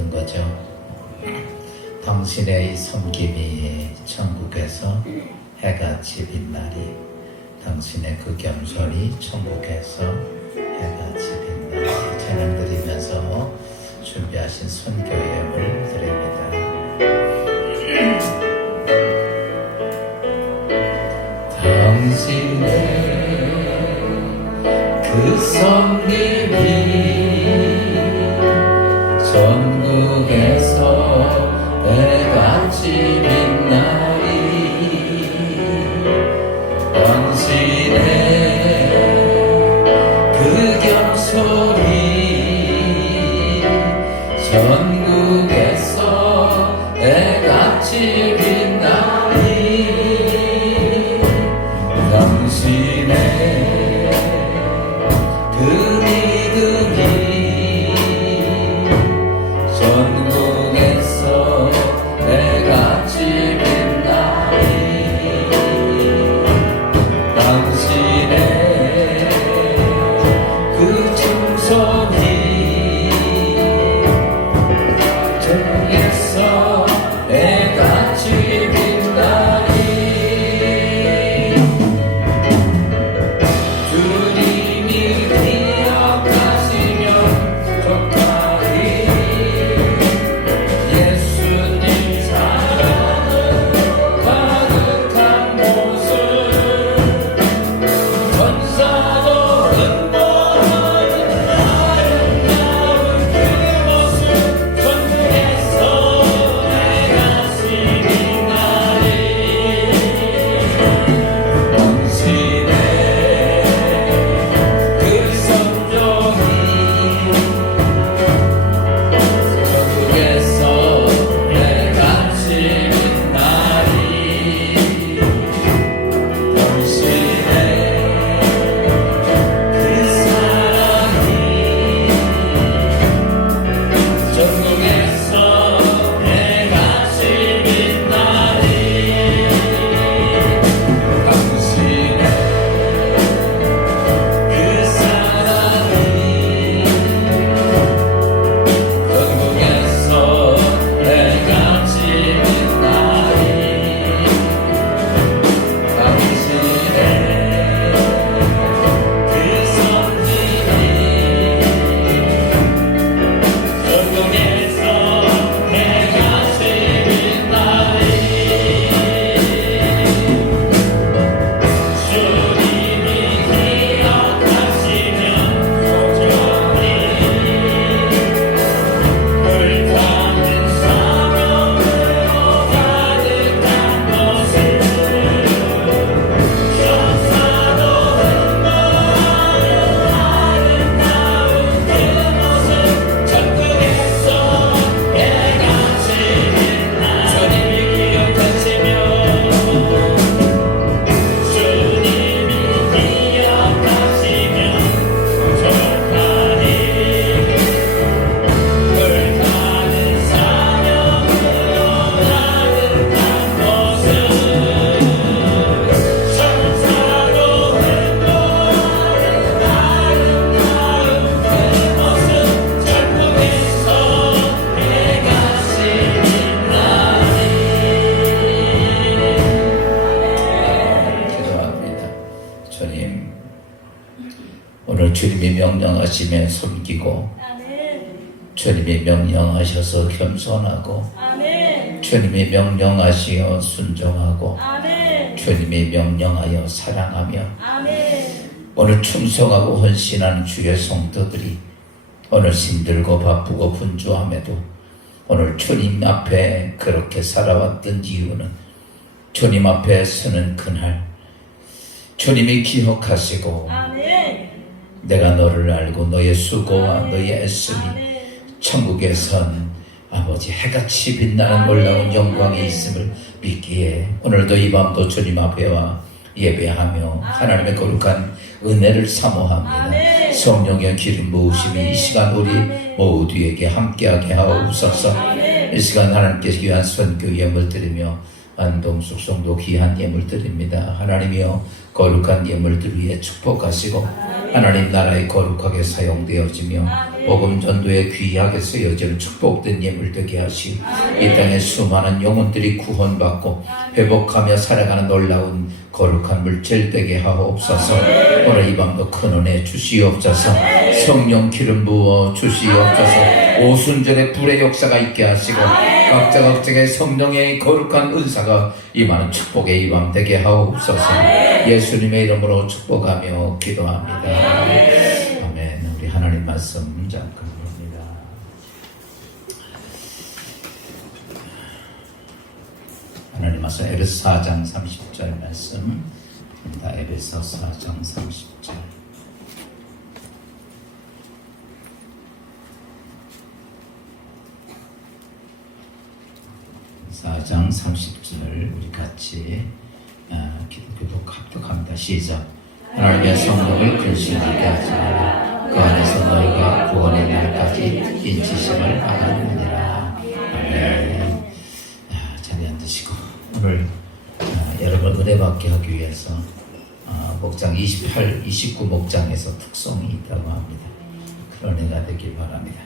얻은 거죠. 당신의 이 섬김이 천국에서 해같이 빛나리. 당신의 그 겸손이 천국에서 해같이 빛나리. 찬양 드리면서 준비하신 선교 예물 드립니다. 당신의 그 섬김이 전국에서 해같이 빛나리. 당신의 그 겸손이 전국에서 해같이 빛나리. 당신의 그 믿음이 전국에서 해같이 빛나리. 당신의 그 충성이 전국에서 해같이 빛나리. 주님이 기억하시면 좋다리. 예수님 사랑으로 가득한 모습 전사도 흥분하는 아름다운 그 모습 전국에서 해같이 빛나리. 당신의 그 성령이 전국에서 해같이 빛나리. 당신의 그 사랑이 전국에서 해같이 빛나리. 당신의 그 사랑이 전국에서 해같이 빛나리. 당신의 그 섬김이 전국에서 해같이 빛나리. 주님이 기억하시면 좋으리. 불타는 사명으로 가득한 모습 전사도 흥분하는 아름다운 그 모습 전국에서 해같이 빛나. 주님이 기억하시면 주님이 기억하시면 좋다리. 불타는 사명으로 가득한 모습 전사도 흥분하는 아름다운 그 모습 전국에서 해같이 빛나리. 기도합니다. 주님, 오늘 주님이 명령하시면 섬기고, 주님이 명령하셔서 겸손하고, 주님이 명령하시어 순종하고, 주님이 명령하여 사랑하며, 오늘 충성하고 헌신하는 주의 성도들이 오늘 힘들고 바쁘고 분주함에도 오늘 주님 앞에 그렇게 살아왔던 이유는 주님 앞에 서는 그날 주님이 기억하시고 내가 너를 알고 너의 수고와 너의 애씀이 천국에선 아버지 해같이 빛나는 놀라운 영광이 있음을 믿기에 오늘도 이 밤도 주님 앞에와 예배하며 하나님의 거룩한 은혜를 사모합니다. 성령의 기름 부으심이 이 시간 우리 모두에게 함께하게 하옵소서. 이 시간 하나님께 귀한 선교 예물 드리며 안동 숙성도 귀한 예물 드립니다. 하나님이여 거룩한 예물들 위해 축복하시고 하나님 나라에 거룩하게 사용되어지며 복음 전도에 귀하게 쓰여질 축복된 예물 되게 하시고 이 땅에 수많은 영혼들이 구원받고 회복하며 살아가는 놀라운 거룩한 물질 되게 하옵소서. 오늘 이 밤도 큰 은혜 주시옵소서. 성령 기름 부어 주시옵소서. 오순절의 불의 역사가 있게 하시고 각자의 성령의 거룩한 은사가 임하는 축복의 이 밤 되게 하옵소서. 예수님의 이름으로 축복하며 기도합니다. 아멘. 우리 하나님 말씀 잠깐 봅니다. 하나님 말씀 에베소 4장 30절 말씀. 에베소 4장 30절. 4장 30절 우리 같이 기독교도 합독합니다. 시작. 하나님의 성령을 근심하게 하지 마라. 그 안에서 너희가 구원의 날까지 인치심을 받았느니라. 아멘. 자리에 앉으시고 오늘 여러분 은혜 받게 하기 위해서 목장 28, 29 목장에서 특송이 있다고 합니다. 그런 은혜가 되길 바랍니다.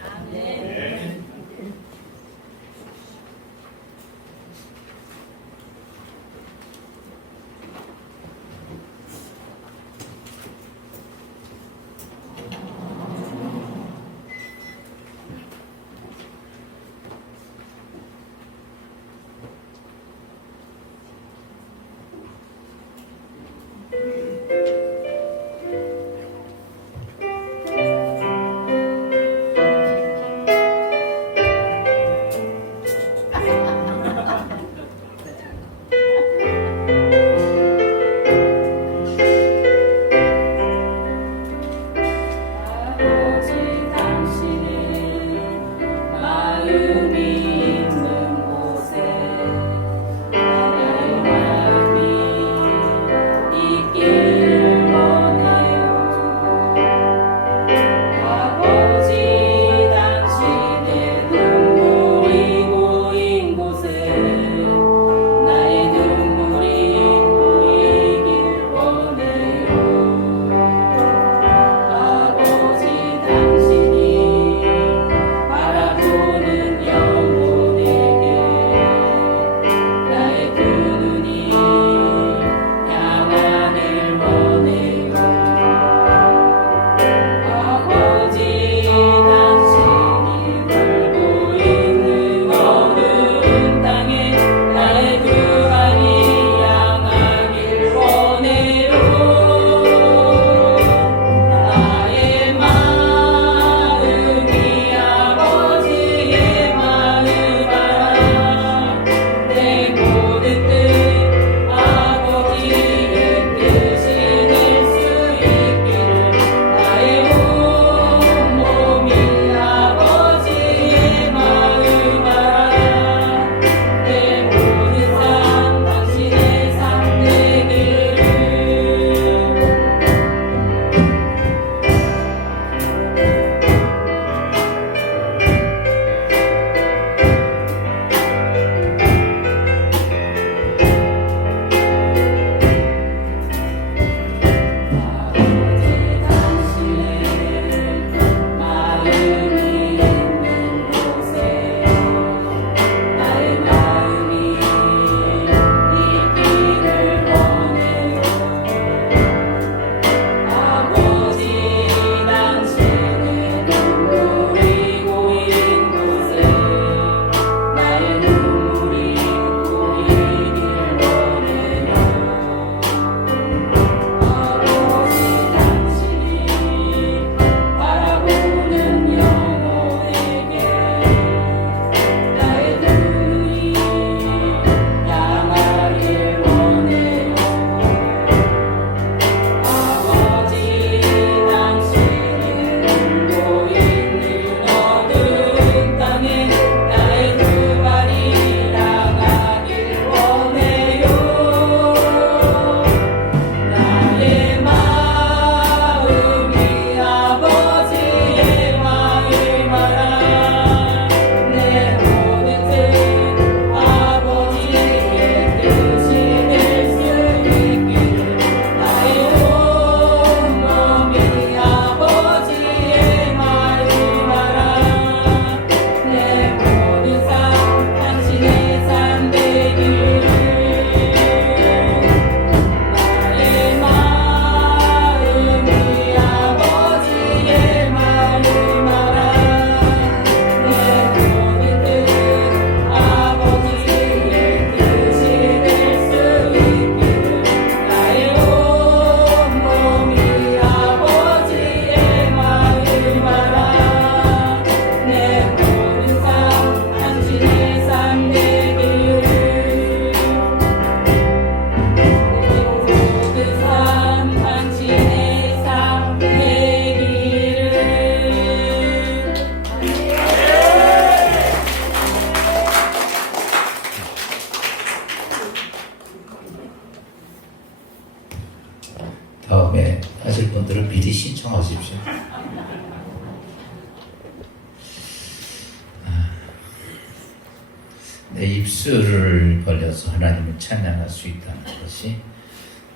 내 입술을 벌려서 하나님을 찬양할 수 있다는 것이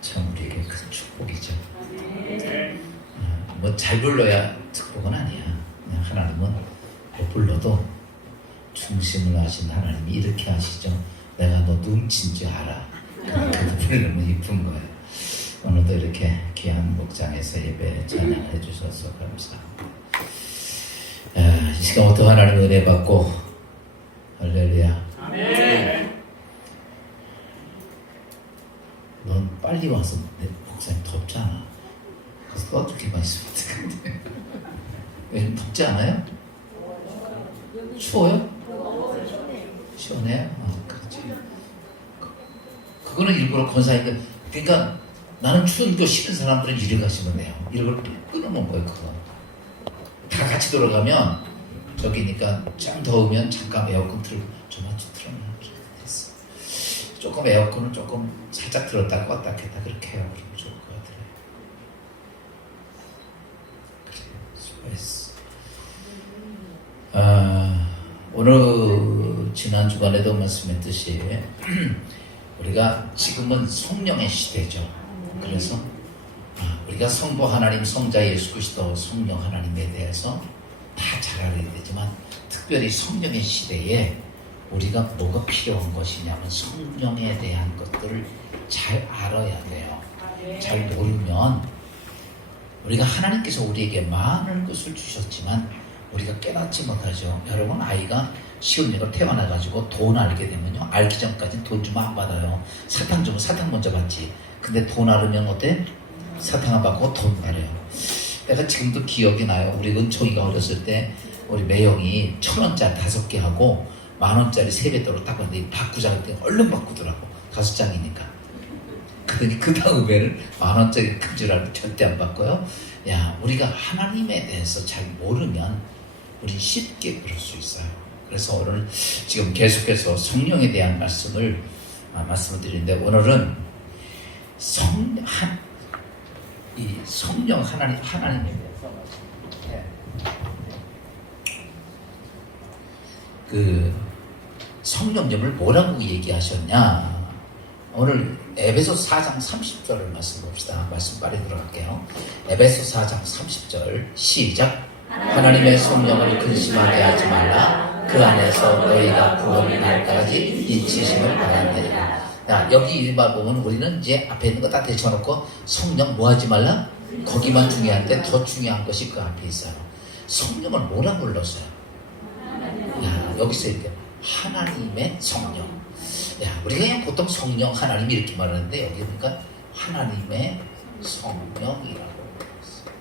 참 우리에게 큰 축복이죠. 뭐 잘 불러야 축복은 아니야. 그냥 하나님은 못 불러도 중심을 하신 하나님이 이렇게 하시죠. 내가 너 눈친 줄 알아. 그래도 부르면 이쁜 거예요. 오늘도 이렇게 귀한 목장에서 예배 찬양해 주셔서 감사합니다. 이 시간부터 하나님의 은혜 받고 할렐루야. 아멘. 넌 빨리 와서 내 목사님 덥잖아. 그래서 어떻게만 있으면 어떡한데. 요즘 덥지 않아요? 추워요? 시원해요? 그렇지. 그거는 일부러 권사인데, 그러니까 나는 추운 거 싫은 사람들은 이리 가시면 돼요. 이걸 끊어놓은 거예요, 그거. 다 같이 돌아가면 저기니까 짱 더우면 잠깐 에어컨 틀고 저만 좀 틀어놔. 됐어. 조금 에어컨을 조금 살짝 틀었다가 왔다 갔다 그렇게 해요. 그러면 좋을 것 같아요. 그래, 수고했어. 오늘 지난 주간에도 말씀했듯이 우리가 지금은 성령의 시대죠. 그래서 우리가 성부 하나님, 성자 예수 그리스도, 성령 하나님에 대해서 다 잘 알아야 되지만 특별히 성령의 시대에 우리가 뭐가 필요한 것이냐면 성령에 대한 것들을 잘 알아야 돼요. 잘 모르면 우리가 하나님께서 우리에게 많은 것을 주셨지만 우리가 깨닫지 못하죠. 여러분, 아이가 시온이가 태어나가지고 돈 알게 되면요, 알기 전까지는 돈 주면 안 받아요. 사탕 주면 사탕 먼저 받지. 근데 돈 알으면 어때? 사탕 안 받고 돈 받아요. 내가 지금도 기억이 나요. 우리 은총이가 어렸을 때 우리 매형이 1,000원짜리 5개 하고 10,000원짜리 3배 딱 봤는데 바꾸자 했더니 얼른 바꾸더라고. 5장이니까. 그러더니 그 다음에는 10,000원짜리 큰 줄 알고 절대 안 바꿔요. 야, 우리가 하나님에 대해서 잘 모르면 우리 쉽게 그럴 수 있어요. 그래서 오늘 지금 계속해서 성령에 대한 말씀을 드리는데, 오늘은 이 성령 하나님에 대해서 그 성령님을 뭐라고 얘기하셨냐. 오늘 에베소 4장 30절을 말씀 봅시다. 말씀 빨리 들어갈게요. 에베소 4장 30절 시작. 하나님의 성령을 근심하게 하지 말라. 그 안에서 너희가 구원의 날까지 잊히심을 받았느니라. 야, 여기 이 말 보면 우리는 이제 앞에 있는 거 다 대쳐놓고 성령 뭐 하지 말라? 거기만 중요한데 더 중요한 것이 그 앞에 있어요. 성령을 뭐라 불렀어요? 야, 여기서 이렇게 하나님의 성령. 야, 우리가 그냥 보통 성령 하나님 이렇게 말하는데 여기 보니까 하나님의 성령이라고 불렀어요.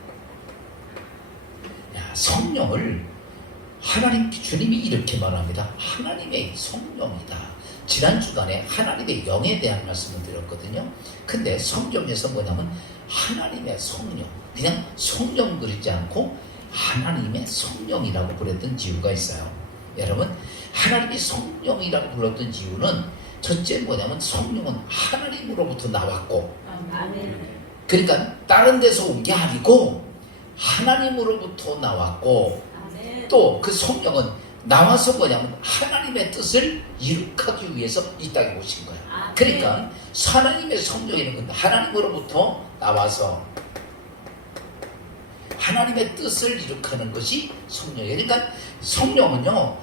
야, 성령을 하나님 주님이 이렇게 말합니다. 하나님의 성령이다. 지난 주간에 하나님의 영에 대한 말씀을 드렸거든요. 근데 성경에서 뭐냐면 하나님의 성령, 그냥 성령 그리지 않고 하나님의 성령이라고 부르던 이유가 있어요. 여러분, 하나님의 성령이라고 불렀던 이유는 첫째 뭐냐면 성령은 하나님으로부터 나왔고, 그러니까 다른 데서 온 게 아니고 하나님으로부터 나왔고, 또 그 성령은 나와서 뭐냐면 하나님의 뜻을 이룩하기 위해서 이 땅에 오신 거예요. 그러니까 하나님의 성령이라는 건 하나님으로부터 나와서 하나님의 뜻을 이룩하는 것이 성령이에요. 그러니까 성령은요,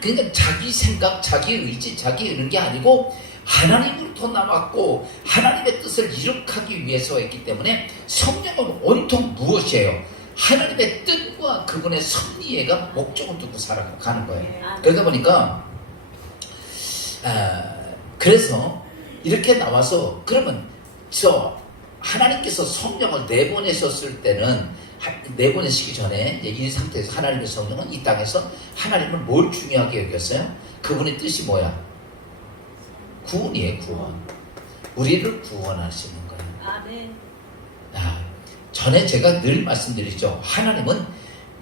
그러니까 자기 생각, 자기 의지, 자기 이런 게 아니고 하나님으로부터 나왔고 하나님의 뜻을 이룩하기 위해서 했기 때문에 성령은 온통 무엇이에요? 하나님의 뜻과 그분의 섭리가 목적을 두고 살아가는 거예요. 그러다 보니까 그래서 이렇게 나와서, 그러면 하나님께서 성령을 내보내셨을 때는, 내보내시기 전에 이 상태에서 하나님의 성령은 이 땅에서 하나님을 뭘 중요하게 여겼어요? 그분의 뜻이 뭐야? 구원이에요. 구원. 우리를 구원하시는 거예요. 아멘. 전에 제가 늘 말씀드리죠. 하나님은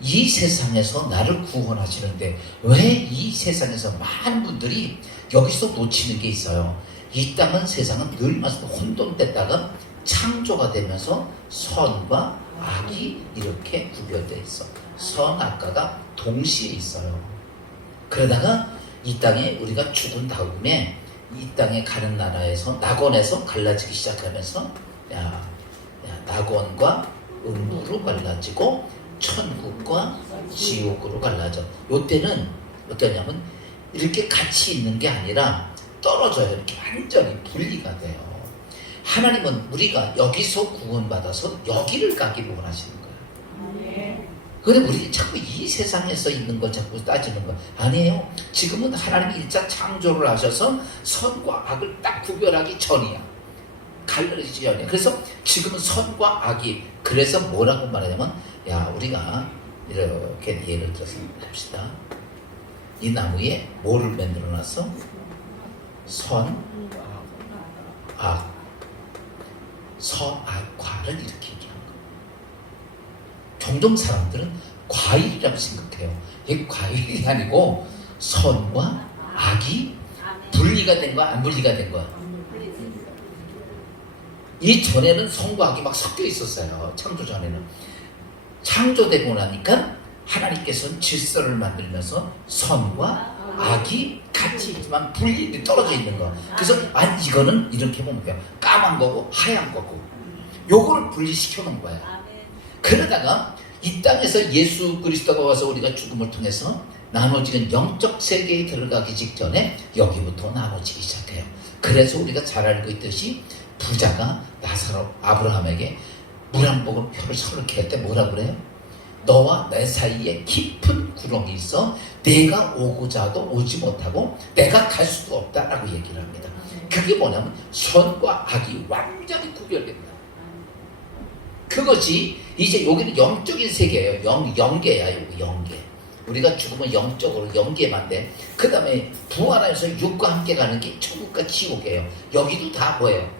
이 세상에서 나를 구원하시는데 왜 이 세상에서 많은 분들이 여기서 놓치는 게 있어요. 이 땅은, 세상은 늘 말씀 혼돈됐다가 창조가 되면서 선과 악이 이렇게 구별되어 있어. 선, 악과가 동시에 있어요. 그러다가 이 땅에 우리가 죽은 다음에 이 땅에 가는 나라에서 낙원에서 갈라지기 시작하면서 낙원과 음부로 갈라지고 천국과 지옥으로 갈라져. 요때는 어떠냐면 이렇게 같이 있는 게 아니라 떨어져요. 이렇게 완전히 분리가 돼요. 하나님은 우리가 여기서 구원받아서 여기를 가기를 원하시는 거예요. 그런데 우리 자꾸 이 세상에서 있는 걸 자꾸 따지는 거 아니에요. 지금은 하나님이 일자 창조를 하셔서 선과 악을 딱 구별하기 전이야. 갈라지기 전이야. 그래서 지금은 선과 악이, 그래서 뭐라고 말하냐면 우리가 이렇게 예를 들어서 합시다. 이 나무에 뭐를 만들어 놨어? 선, 악, 선악과를 이렇게 얘기하는 거예요. 종종 사람들은 과일이라고 생각해요. 이게 과일이 아니고 선과 악이 분리가 된 거야, 안 분리가 된 거야? 이 전에는 선과 악이 막 섞여 있었어요. 창조 전에는. 창조되고 나니까 하나님께서는 질서를 만들면서 선과 악이 같이 있지만 분리 떨어져 있는 거. 그래서 이거는 이렇게 보면 돼요. 까만 거고 하얀 거고 요거를 분리시켜 놓은 거야. 그러다가 이 땅에서 예수 그리스도가 와서 우리가 죽음을 통해서 나눠지는 영적 세계에 들어가기 직전에 여기부터 나눠지기 시작해요. 그래서 우리가 잘 알고 있듯이 부자가 아브라함에게 물 한 모금 표를 서럽게 할 때 뭐라 그래요? 너와 내 사이에 깊은 구렁이 있어 내가 오고자 하도 오지 못하고 내가 갈 수도 없다라고 얘기를 합니다. 그게 뭐냐면 선과 악이 완전히 구별된다. 그것이 이제 여기는 영적인 세계예요. 영계야. 여기 영계. 우리가 죽으면 영적으로 영계만 돼. 그 다음에 부활하면서 육과 함께 가는 게 천국과 지옥이에요. 여기도 다 뭐예요?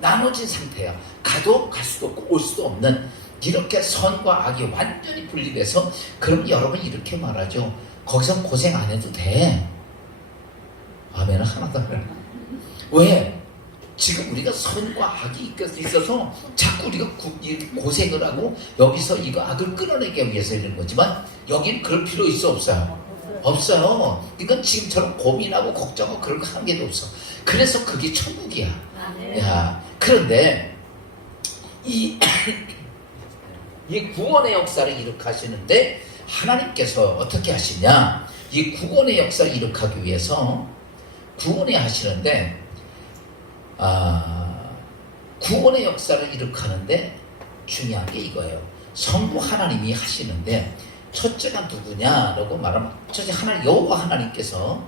나눠진 상태야. 가도 갈 수도 없고 올 수도 없는, 이렇게 선과 악이 완전히 분리돼서, 그럼 여러분 이렇게 말하죠. 거기서 고생 안 해도 돼. 아멘은 하나도 안 해. 왜? 지금 우리가 선과 악이 있어서 자꾸 우리가 고생을 하고 여기서 이거 악을 끌어내기 위해서 이런 거지만 여기는 그럴 필요 있어 없어요? 없어요. 이건 지금처럼 고민하고 걱정하고 그런 거 한 개도 없어. 그래서 그게 천국이야. 야, 그런데 이 구원의 역사를 이룩하시는데 하나님께서 어떻게 하시냐? 이 구원의 역사를 이룩하기 위해서 구원에 하시는데 구원의 역사를 이룩하는데 중요한 게 이거예요. 성부 하나님이 하시는데 첫째가 누구냐라고 말하면 첫째 하나님, 여호와 하나님께서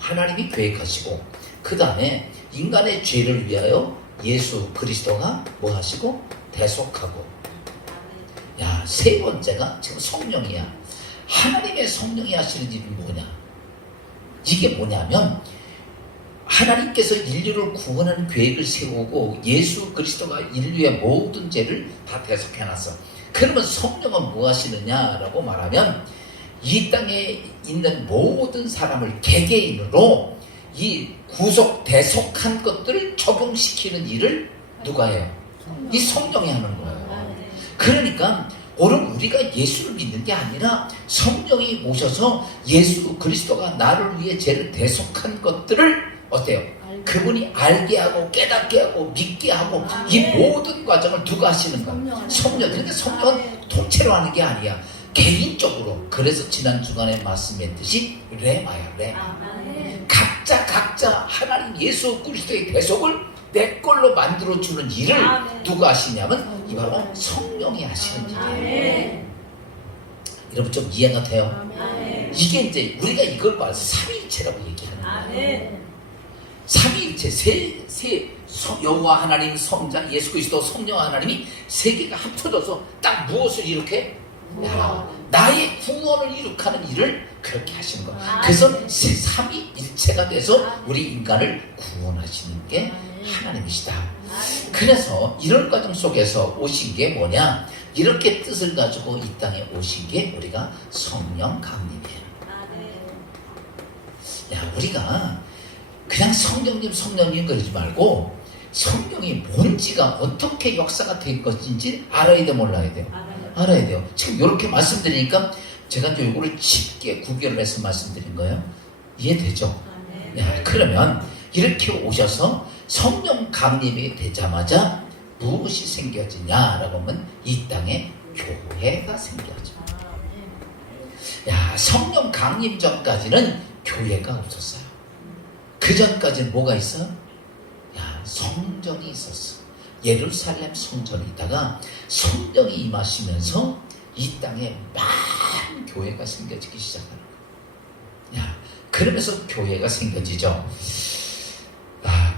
하나님이 계획하시고 그 다음에 인간의 죄를 위하여 예수 그리스도가 뭐 하시고 대속하고, 야, 세 번째가 지금 성령이야. 하나님의 성령이 하시는 일은 뭐냐? 이게 뭐냐면 하나님께서 인류를 구원하는 계획을 세우고 예수 그리스도가 인류의 모든 죄를 다 대속해놨어. 그러면 성령은 뭐 하시느냐라고 말하면 이 땅에 있는 모든 사람을 개개인으로 이 구속 대속한 것들을 적용시키는 일을 누가 해요? 이 성령이 하는 거예요. 그러니까 오늘 우리가 예수를 믿는 게 아니라 성령이 오셔서 예수 그리스도가 나를 위해 죄를 대속한 것들을 어때요? 그분이 알게 하고 깨닫게 하고 믿게 하고 이 모든 과정을 누가 하시는가? 성령. 그러니까 성령은 통째로 하는 게 아니야. 개인적으로. 그래서 지난 주간에 말씀했듯이 레마야, 레마. 각자 하나님 예수 그리스도의 대속을 내 걸로 만들어주는 일을 누가 하시냐면 이 바로 성령이 하시는 일이에요. 여러분 좀 이해가 돼요? 이게 이제 우리가 이걸 봐서 삼위일체라고 얘기하는 거예요. 삼위일체, 여호와 하나님, 성자, 예수 그리스도, 성령 하나님이 세 개가 합쳐져서 딱 무엇을 이렇게 나의 구원을 이룩하는 일을 그렇게 하시는 거예요. 그래서 삼위일체가 돼서 우리 인간을 구원하시는 게 하나님이시다. 그래서 이런 과정 속에서 오신 게 뭐냐? 이렇게 뜻을 가지고 이 땅에 오신 게 우리가 성령 강림이에요. 야, 우리가 그냥 성령님 그러지 말고 성령이 뭔지가 어떻게 역사가 될 것인지 알아야 돼, 몰라야 돼요? 알아야 돼요. 지금 이렇게 말씀드리니까 제가 이제 이거를 쉽게 구별을 해서 말씀드린 거예요. 이해되죠? 네, 그러면 이렇게 오셔서 성령 강림이 되자마자 무엇이 생겨지냐라고 하면 이 땅에 교회가 생겨져. 야, 성령 강림 전까지는 교회가 없었어요. 그 전까지는 뭐가 있어? 야, 성전이 있었어. 예루살렘 성전이 있다가 성령이 임하시면서 이 땅에 많은 교회가 생겨지기 시작하는 거야. 야, 그러면서 교회가 생겨지죠.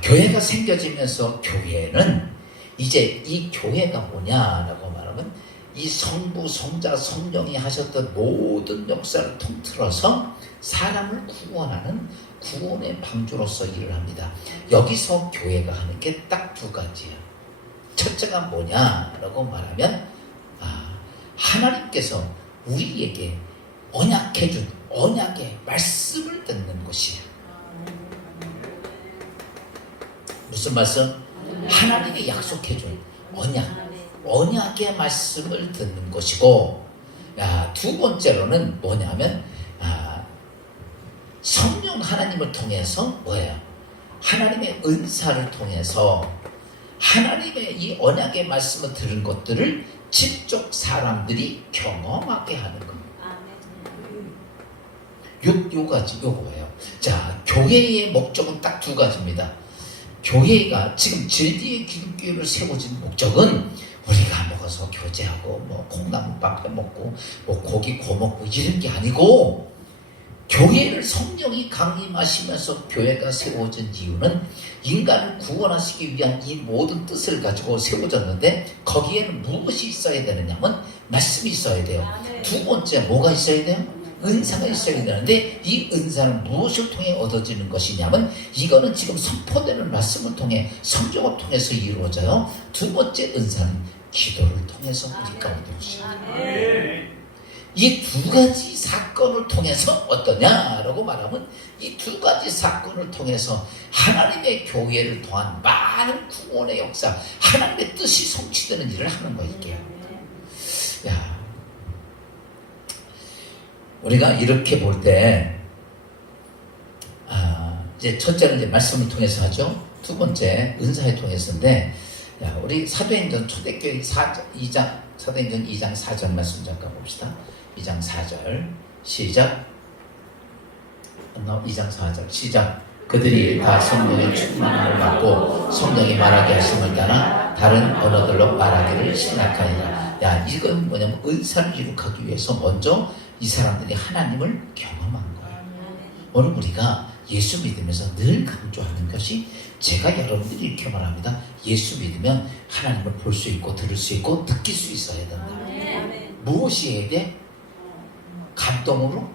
교회가 생겨지면서 교회는 이제 이 교회가 뭐냐라고 말하면 이 성부, 성자, 성령이 하셨던 모든 역사를 통틀어서 사람을 구원하는 구원의 방주로서 일을 합니다. 여기서 교회가 하는 게 딱 두 가지예요. 첫째가 뭐냐라고 말하면 하나님께서 우리에게 언약해준 언약의 말씀을 듣는 것이에요. 무슨 말씀? 하나님이 약속해준 언약의 말씀을 듣는 것이고, 두 번째로는 뭐냐면 성령 하나님을 통해서 뭐예요? 하나님의 은사를 통해서 하나님의 이 언약의 말씀을 들은 것들을 직접 사람들이 경험하게 하는 겁니다. 요거예요. 자, 교회의 목적은 딱 두 가지입니다. 교회가 지금 진리의 기독교를 세워진 목적은 우리가 먹어서 교제하고 뭐 콩나물밥 해먹고 뭐 고기 구워먹고 이런 게 아니고, 교회를 성령이 강림하시면서 교회가 세워진 이유는 인간을 구원하시기 위한 이 모든 뜻을 가지고 세워졌는데, 거기에는 무엇이 있어야 되느냐면 말씀이 있어야 돼요. 두 번째 뭐가 있어야 돼요? 은사가 있어야 되는데, 이 은사는 무엇을 통해 얻어지는 것이냐면 이거는 지금 선포되는 말씀을 통해 성경을 통해서 이루어져요. 두 번째 은사는 기도를 통해서 우리 가운데 오시죠. 이 두 가지 사건을 통해서 어떠냐라고 말하면 이 두 가지 사건을 통해서 하나님의 교회를 통한 많은 구원의 역사, 하나님의 뜻이 성취되는 일을 하는 거예요. 이게. 우리가 이렇게 볼 때, 이제 첫째는 이제 말씀을 통해서 하죠. 두 번째 은사를 통해서인데, 우리 사도행전 초대교회 사도행전 2장 4절 말씀 잠깐 봅시다. 2장 4절 시작. 2장 4절 시작. 그들이 다 성령의 충만함을 받고 성령이 말하게 하심을 따라 다른 언어들로 말하기를 시작하니라. 이건 뭐냐면 은사를 이룩하기 위해서 먼저 이 사람들이 하나님을 경험한 거예요. 오늘 우리가 예수 믿으면서 늘 강조하는 것이, 제가 여러분들이 이렇게 말합니다. 예수 믿으면 하나님을 볼 수 있고 들을 수 있고 느낄 수 있어야 된다. 무엇이 해야 돼? 감동으로?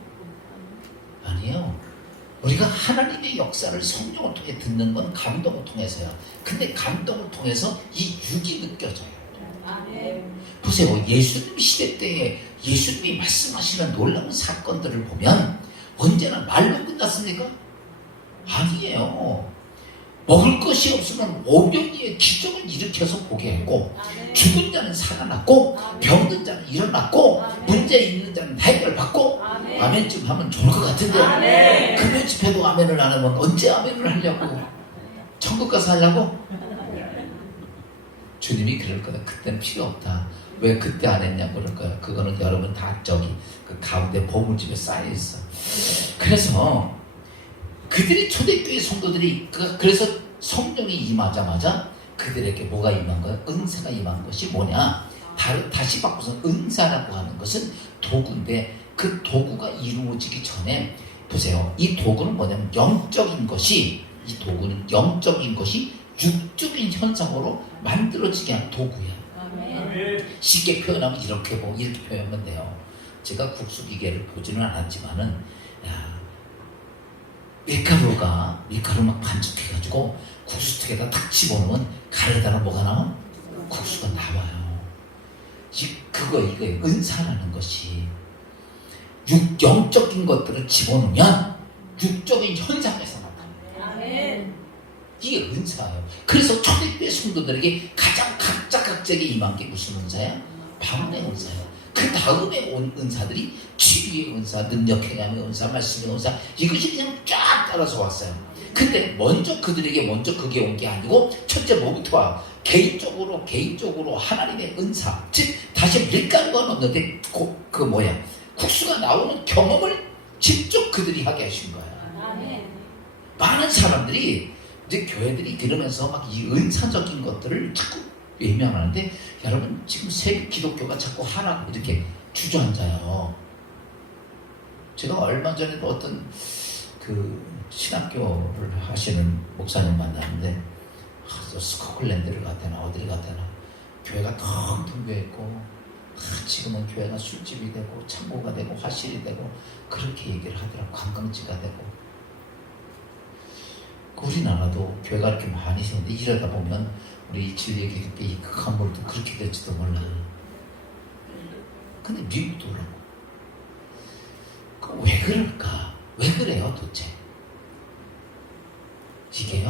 아니에요. 우리가 하나님의 역사를 성령을 통해 듣는 건 감동을 통해서요. 근데 감동을 통해서 이 육이 느껴져요. 보세요. 예수님 시대 때에 예수님이 말씀하시는 놀라운 사건들을 보면 언제나 말로 끝났습니까? 아니에요. 먹을 것이 없으면 5병이의 기적을 일으켜서 보게 했고, 죽은 자는 살아났고, 병든 자는 일어났고, 문제 있는 자는 해결받고, 아멘쯤 하면 좋을 것 같은데, 금요 집회도 아멘을 안 하면 언제 아멘을 하려고? 천국 가서 하려고? 주님이 그럴 거다. 그때는 필요 없다. 왜 그때 안 했냐고 그럴 거야. 그거는 여러분 다 저기 그 가운데 보물집에 쌓여 있어. 그래서 그들이 초대교회 성도들이 그래서 성령이 임하자마자 그들에게 뭐가 임한 거야? 은사가 임한 것이 뭐냐? 다시 바꿔서 은사라고 하는 것은 도구인데, 그 도구가 이루어지기 전에 보세요. 이 도구는 뭐냐면 영적인 것이, 이 도구는 영적인 것이 육적인 현상으로 만들어지게 한 도구야. 쉽게 표현하면 이렇게 표현하면 돼요. 제가 국수기계를 보지는 않았지만은, 밀가루 막 반죽해가지고 국수통에다 딱 집어넣으면 가래다가 뭐가 나와? 국수가 나와요. 이거예요. 은사라는 것이 영적인 것들을 집어넣으면 육적인 현상에서 나타납니다. 이게 은사예요. 그래서 초대교회 성도들에게 가장 각자각자에게 임한 게 무슨 은사야? 방언의 은사예요. 그 다음에 온 은사들이 치유의 은사, 능력 행함의 은사, 말씀의 은사, 이것이 그냥 쫙 따라서 왔어요. 근데 먼저 그들에게 먼저 그게 온 게 아니고 첫째 뭐부터 와? 개인적으로 하나님의 은사, 즉 다시 밀가루가 넣는데 국수가 나오는 경험을 직접 그들이 하게 하신 거예요. 많은 사람들이 이제 교회들이 들으면서 막 이 은사적인 것들을 자꾸 외면하는데, 여러분 지금 세계 기독교가 자꾸 하라고 이렇게 주저앉아요. 제가 얼마 전에도 어떤 그 신학교를 하시는 목사님 만났는데, 스코틀랜드를 갔대나 어디를 갔대나 교회가 텅텅 비어있고, 지금은 교회가 술집이 되고 창고가 되고 화실이 되고 그렇게 얘기를 하더라고. 관광지가 되고. 우리나라도 교회가 이렇게 많이 생겼는데, 이러다 보면 우리 진리의 기독교 이 건물도 그렇게 될지도 몰라. 근데 미국도 그렇고. 왜 그럴까? 왜 그래요 도대체? 이게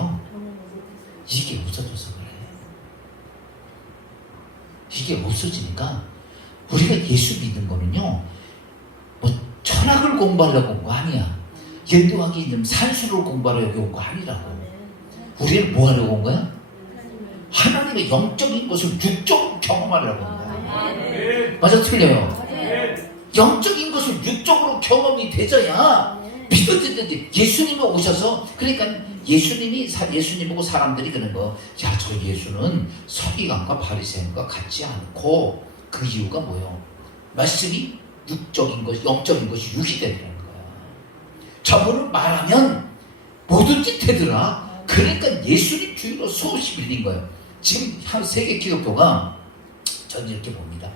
없어져서 그래. 이게 없어지니까 우리가 예수 믿는 거는요, 뭐 철학을 공부하려고 온 거 아니야. 인도하기 있는 산수를 공부하려고 온 거 아니라고. 우리는 뭐 하려고 온 거야? 하나님의 영적인 것을 육적으로 경험하려고 온 거야. 맞아, 틀려요? 영적인 것을 육적으로 경험이 되져야 믿어지든지. 예수님이 오셔서, 그러니까 예수님이고 사람들이 그런 거, 야, 저 예수는 서기관과 바리새인과 같지 않고, 그 이유가 뭐예요? 말씀이 육적인 것, 영적인 것이 육이 되더라는 거야. 저분은 말하면 뭐든지 되더라. 그러니까 예수님 주위로 수없이 밀린 거예요. 지금 한 세계 기독교가, 저는 이렇게 봅니다.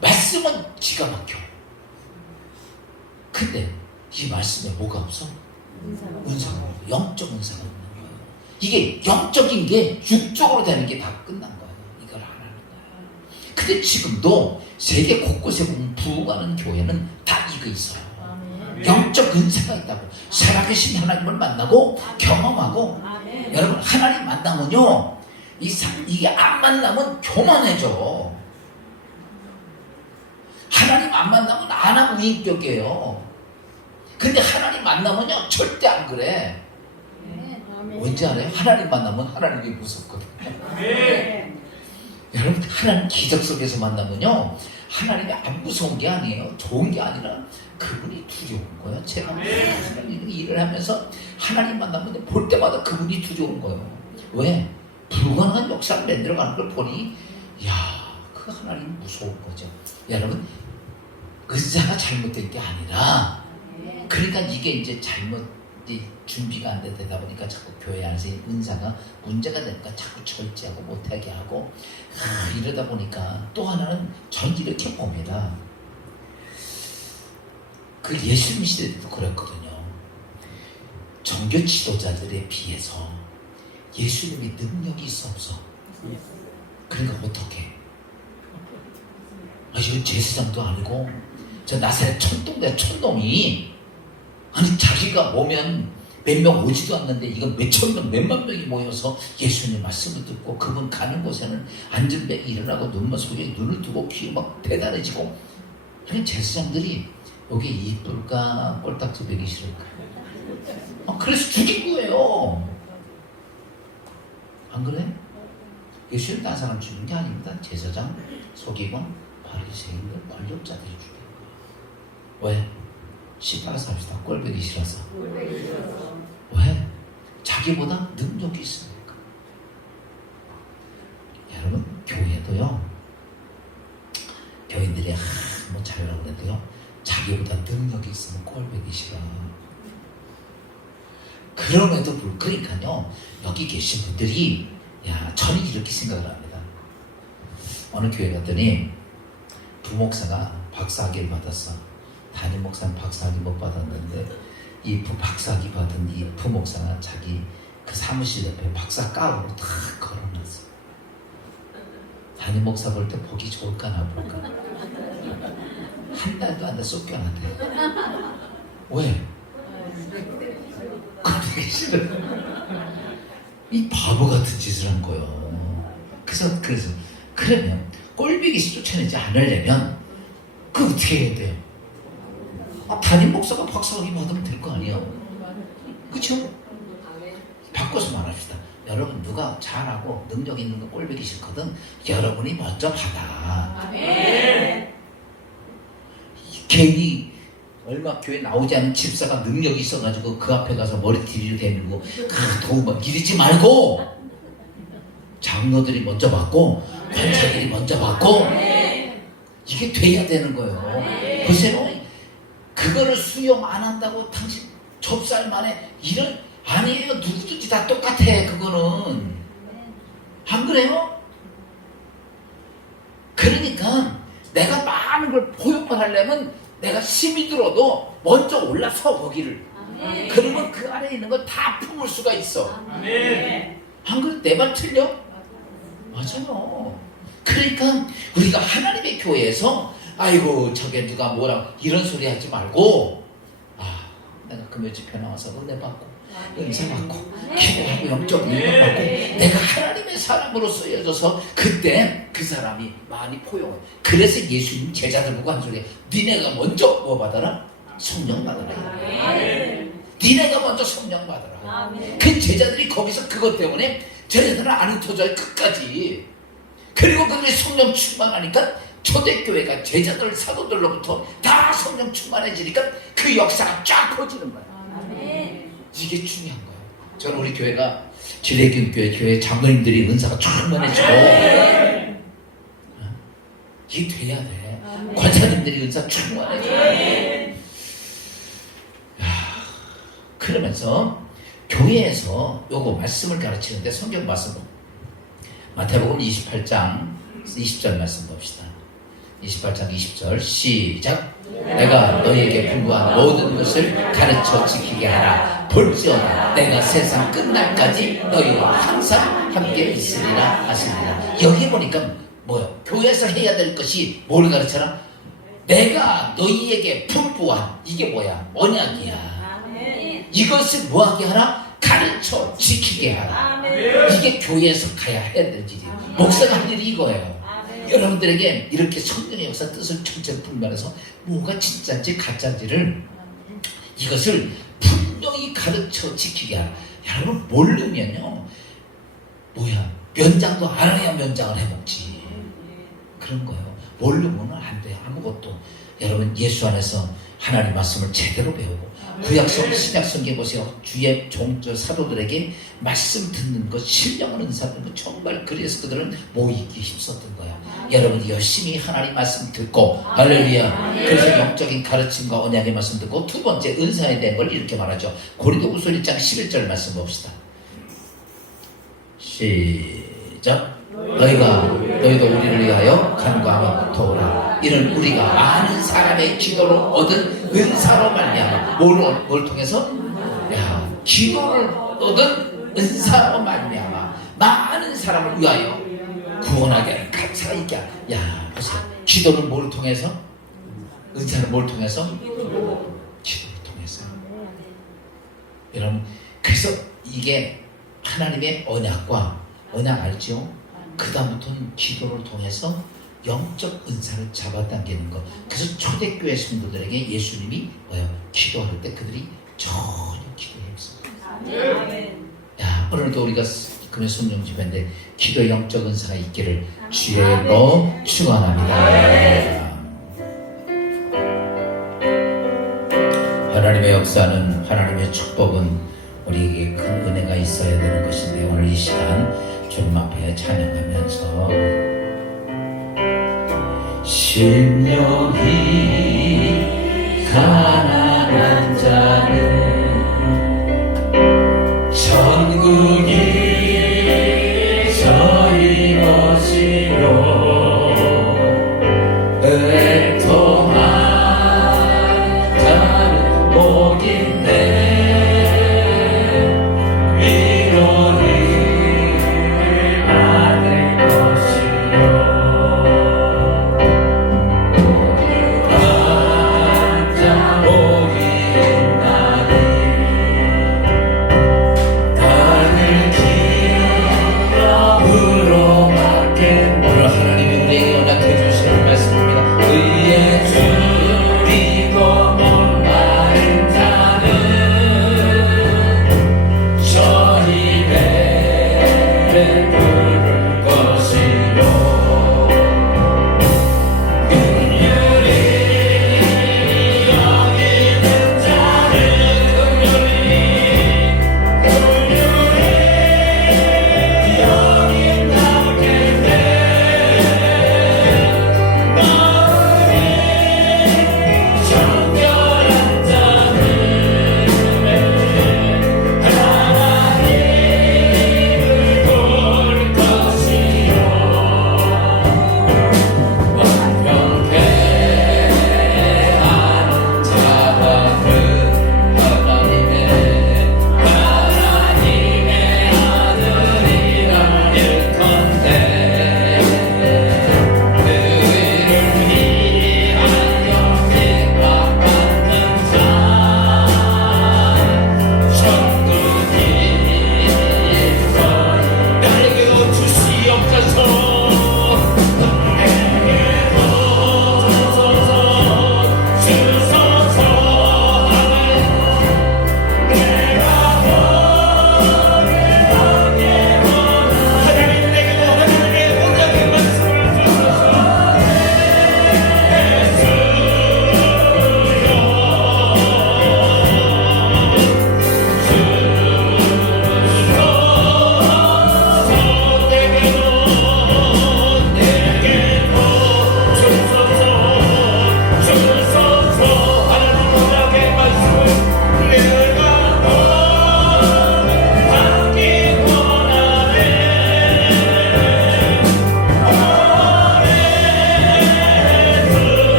말씀은 기가 막혀. 근데 이 말씀에 뭐가 없어? 은사가 없어. 영적 은사가 없는 거예요. 이게 영적인 게 육적으로 되는 게 다 끝난 거예요. 이걸 안 하는 거예요. 근데 지금도 세계 곳곳에 보면 부흥하는 교회는 다 이거 있어요. 영적 은사가 있다고. 살아계신 하나님을 만나고 경험하고. 여러분, 하나님 만나면요, 이게 안 만나면 교만해져. 하나님 안 만나면 안 하고 인격이에요. 근데 하나님 만나면요 절대 안 그래. 왠지 알아요? 하나님 만나면 하나님이 무섭거든요. 여러분, 하나님 기적 속에서 만나면요, 하나님이 안 무서운 게 아니에요. 좋은 게 아니라 그분이 두려운 거예요. 제가 하나님 일을 하면서 하나님 만나면 볼 때마다 그분이 두려운 거예요. 왜? 불가능한 역사를 만들어가는 걸 보니, 야, 그 하나님이 무서운 거죠. 여러분, 은사가 잘못된 게 아니라, 그러니까 이게 이제 준비가 안 되다 보니까 자꾸 교회 안에서 은사가 문제가 되니까 자꾸 절제하고 못하게 하고, 이러다 보니까 또 하나는 전 이렇게 봅니다. 그 예수님 시대도 그랬거든요. 종교 지도자들에 비해서 예수님의 능력이 있어 없어? 그러니까 어떻게? 이건 제사장도 아니고 저 나사렛 천동이, 아니 자기가 오면 몇 명 오지도 않는데 이건 몇천 명, 몇만 명이 모여서 예수님 말씀을 듣고, 그분 가는 곳에는 안전병이 일어나고 눈만 속에 눈을 뜨고 귀 막 대단해지고. 그런 제사장들이 여기 이쁠까 꼴딱지 매기 싫을까? 그래서 죽인 거예요. 안 그래? 예수님 딴 사람 죽인 게 아닙니다. 제사장, 서기관, 바리새인들, 권력자들이 죽인 거예요. 왜? 18사 합시다. 꼴보기 싫어서. 왜? 자기보다 능력이 있으니까. 여러분, 교회도요, 교인들이 뭐 잘하려고 그래도요, 자기보다 능력이 있으면 꼴보기 싫어. 그럼에도 그러니까요, 여기 계신 분들이, 야, 저는 이렇게 생각을 합니다. 어느 교회 갔더니 부목사가 박사학위를 받았어. 담임 목사는 박사학위 못 받았는데, 이 박사학위 받은 이 부목사가 자기 그 사무실 옆에 박사 가운으로 다 걸어놨어. 담임 목사 볼 때 보기 좋을까 나쁠까? 한 달도 안 돼 쫓겨났대. 왜? 그러기 싫어. 이 바보 같은 짓을 한 거예요. 그래서 그러면 꼴보기 쫓아내지 않으려면 그 어떻게 해야 돼요? 담임 목사가 박사학위 받으면 될 거 아니에요? 그쵸? 바꿔서 말합시다. 여러분 누가 잘하고 능력 있는 거 꼴보기 싫거든 여러분이 먼저 받아. 괜히 얼마 교회 나오지 않은 집사가 능력이 있어가지고 그 앞에 가서 머리띠를 대밀고 도움 이러지 말고 장로들이 먼저 받고 관사들이 먼저 받고 이게 돼야 되는 거예요. 보세요. 그거를 수용 안 한다고 당신 접살만에 이런 아니에요. 누구든지 다 똑같아. 그거는 안 그래요? 그러니까 내가 많은 걸 포용을 하려면 내가 힘이 들어도 먼저 올라서 거기를. 그러면 그 아래에 있는 거 다 품을 수가 있어. 안 그래? 내 말 틀려? 맞아요. 그러니까 우리가 하나님의 교회에서 아이고 저게 누가 뭐라 이런 소리 하지 말고 내가 금요 집회 나와서 은혜 받고 은사 받고 기도하고 영적 능력 받고 내가 하나님의 사람으로 쓰여져서 그때 그 사람이 많이 포용해. 그래서 예수님 제자들 보고 한 소리야. 니네가 먼저 뭐 받아라? 성령 받아라. 니네가 먼저 성령 받아라. 그 제자들이 거기서 그것 때문에 제자들은 안 흩어져요. 끝까지. 그리고 그들이 성령 충만하니까 초대교회가 제자들 사도들로부터 다 성령 충만해지니까 그 역사가 쫙 퍼지는 거야. 이게 중요한 거예요. 저는 우리 교회가 지뢰균 교회 장로님들이 은사가 충만해지고 이게 돼야 돼. 관사님들이 은사 충만해지고 그러면서 교회에서 요거 말씀을 가르치는데 성경 말씀 마태복음 28장 20절 말씀 봅시다. 28장 20절 시작. 내가 너희에게 분부한 모든 것을 가르쳐 지키게 하라. 볼지어다 내가 세상 끝날까지 너희와 항상 함께 있으리라 하시니라. 여기 보니까 뭐야? 교회에서 해야 될 것이 뭘 가르쳐라? 내가 너희에게 분부한 이게 뭐야? 언약이야. 이것을 뭐하게 하라? 가르쳐 지키게 하라. 이게 교회에서 가야 해야 될 일이에요. 목사가 할 일이 이거예요. 여러분들에게 이렇게 성령의 역사 뜻을 천천히 분별해서 뭐가 진짜인지 가짜인지를 이것을 분명히 가르쳐 지키게 하라. 여러분 모르면요 뭐야 면장도 알아야 면장을 해먹지. 그런 거예요. 모르면 안 돼요. 아무것도. 여러분 예수 안에서 하나님 말씀을 제대로 배우고 구약성 신약성경 보세요. 주의 종저 사도들에게 말씀 듣는 것 신령한 은사 듣는 것 정말 그래서 그들은 모이기 힘썼던 거야. 여러분 열심히 하나님 말씀 듣고 할렐루야. 그래서 영적인 가르침과 언약의 말씀 듣고 두 번째 은사에 대한 걸 이렇게 말하죠. 고린도후서 1장 11절 말씀 봅시다. 시작. 너희도 우리를 위하여 간구하며 도우라. 이는 우리가 많은 사람의 기도를 얻은 은사로 말미암아. 뭘 통해서? 기도를 얻은 은사로 말미암아 많은 사람을 위하여 구원하게 하는 감사가 있게 하라. 보세요. 기도는 뭘 통해서? 은사는 뭘 통해서? 기도를 통해서. 여러분 그래서 이게 하나님의 언약 알죠? 그 다음부터는 기도를 통해서 영적 은사를 잡아당기는 것. 그래서 초대교회 성도들에게 예수님이 기도할 때 그들이 전혀 기도에 없습니다. 오늘도 우리가 금요 성령 집회인데 기도 영적 은사가 있기를 주의로 축원합니다. 하나님의 역사는 하나님의 축복은 우리에게 큰 은혜가 있어야 되는 것인데 오늘 이 시간 주님 앞에 찬양하면서 심령이 가난한 자는 천국이 저희 것이요 애통한 자는 복인데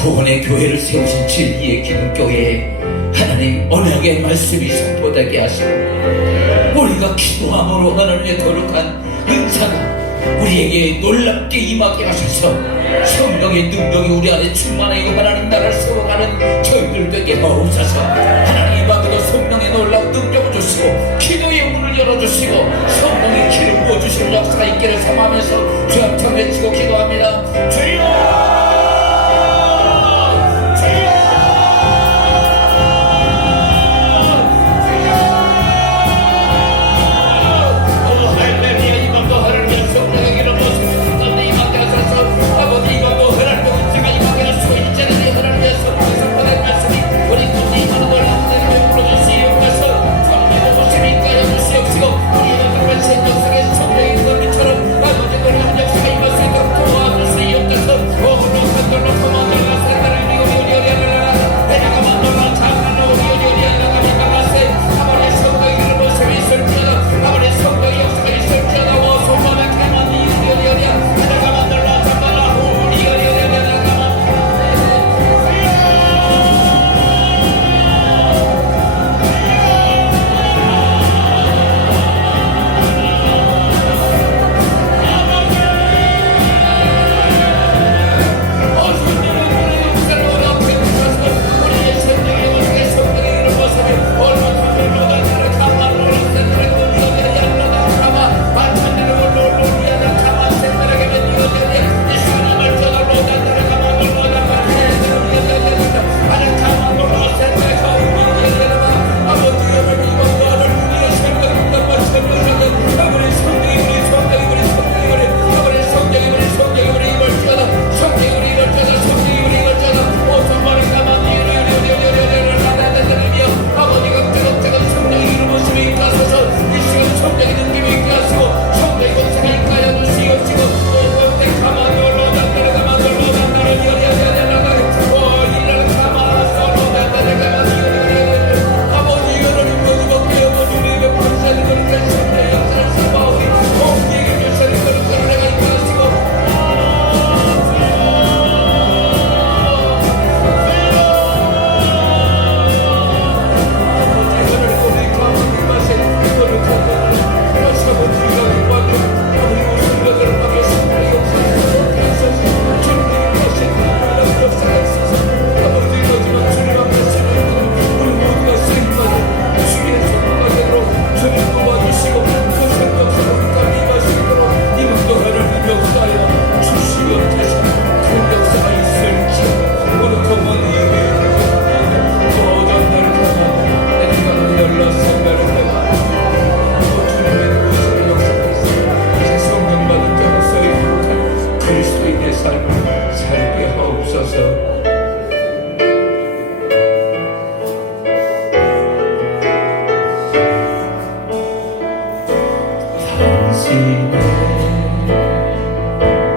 구원의 교회를 세우신 진리의 기독교회에 하나님 언약의 말씀이 선포되게 하시고 우리가 기도함으로 하나님의 거룩한 은사가 우리에게 놀랍게 임하게 하셔서 성령의 능력이 우리 안에 충만하고 하나님 나라를 세워가는 저희들 되게 하옵소서. 하나님 이 밤에도 성령의 놀라운 능력을 주시고 기도의 문을 열어주시고 성령의 기름 부어주시는 역사가 있기를 삼하면서 주 앞에 외치고 기도합니다. 주여!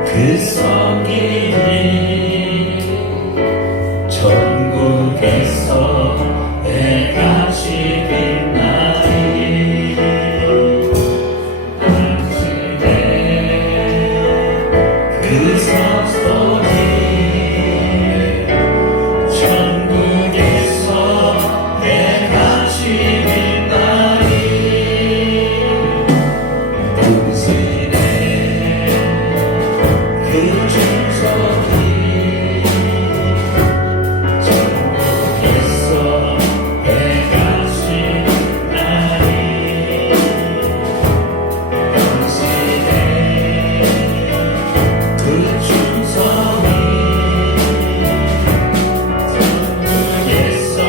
그 성인이 전국에서 해같이 빛나리 당신의 그 서소리 전국에서 해같이 빛나리 당신의 그 충성이 전국에서 해같이 빛나리 당신의 그 충성이 전국에서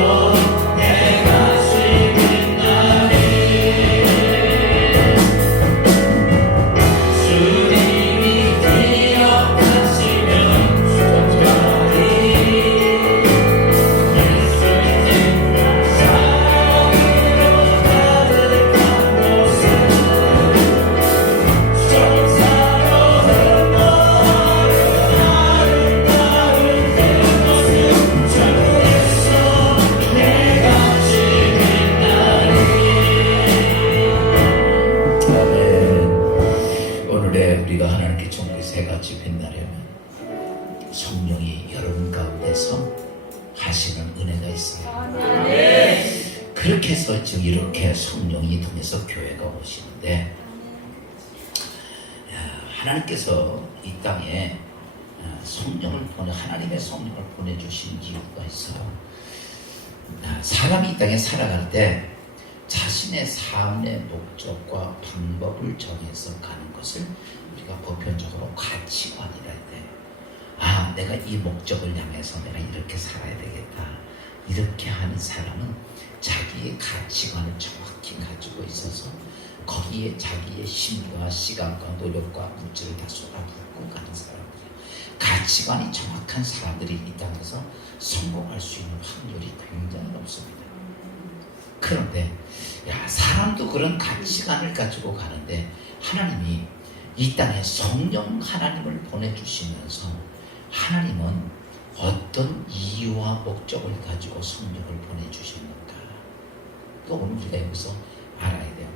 해같이 빛나리 주님이 기억하시면 정말이 예수님 사랑으로 가득한 곳에 천사로 아멘. 오늘의 우리가 하나님께 정말 새같이 빛나려면 성령이 여러분 가운데 통해서 하시는 은혜가 있어요. 그렇게 해서 지금 이렇게 성령이 통해서 교회가 오시는데, 하나님께서 이 땅에 하나님의 성령을 보내주신 이유가 있어요. 사람이 이 땅에 살아갈 때 자신의 삶의 목적과 방법을 정해서 가는 것을 우리가 보편적으로 가치관이라 해. 내가 이 목적을 향해서 내가 이렇게 살아야 되겠다. 이렇게 하는 사람은 자기의 가치관을 정확히 가지고 있어서 거기에 자기의 힘과 시간과 노력과 물질을 다 쏟아붓고 가는 사람들이에요. 가치관이 정확한 사람들이 이 땅에서 성공할 수 있는 확률이 굉장히 높습니다. 그런데 사람도 그런 가치관을 가지고 가는데, 하나님이 이 땅에 성령 하나님을 보내주시면서 하나님은 어떤 이유와 목적을 가지고 성령을 보내주셨는가? 또 오늘 우리가 여기서 알아야 돼요.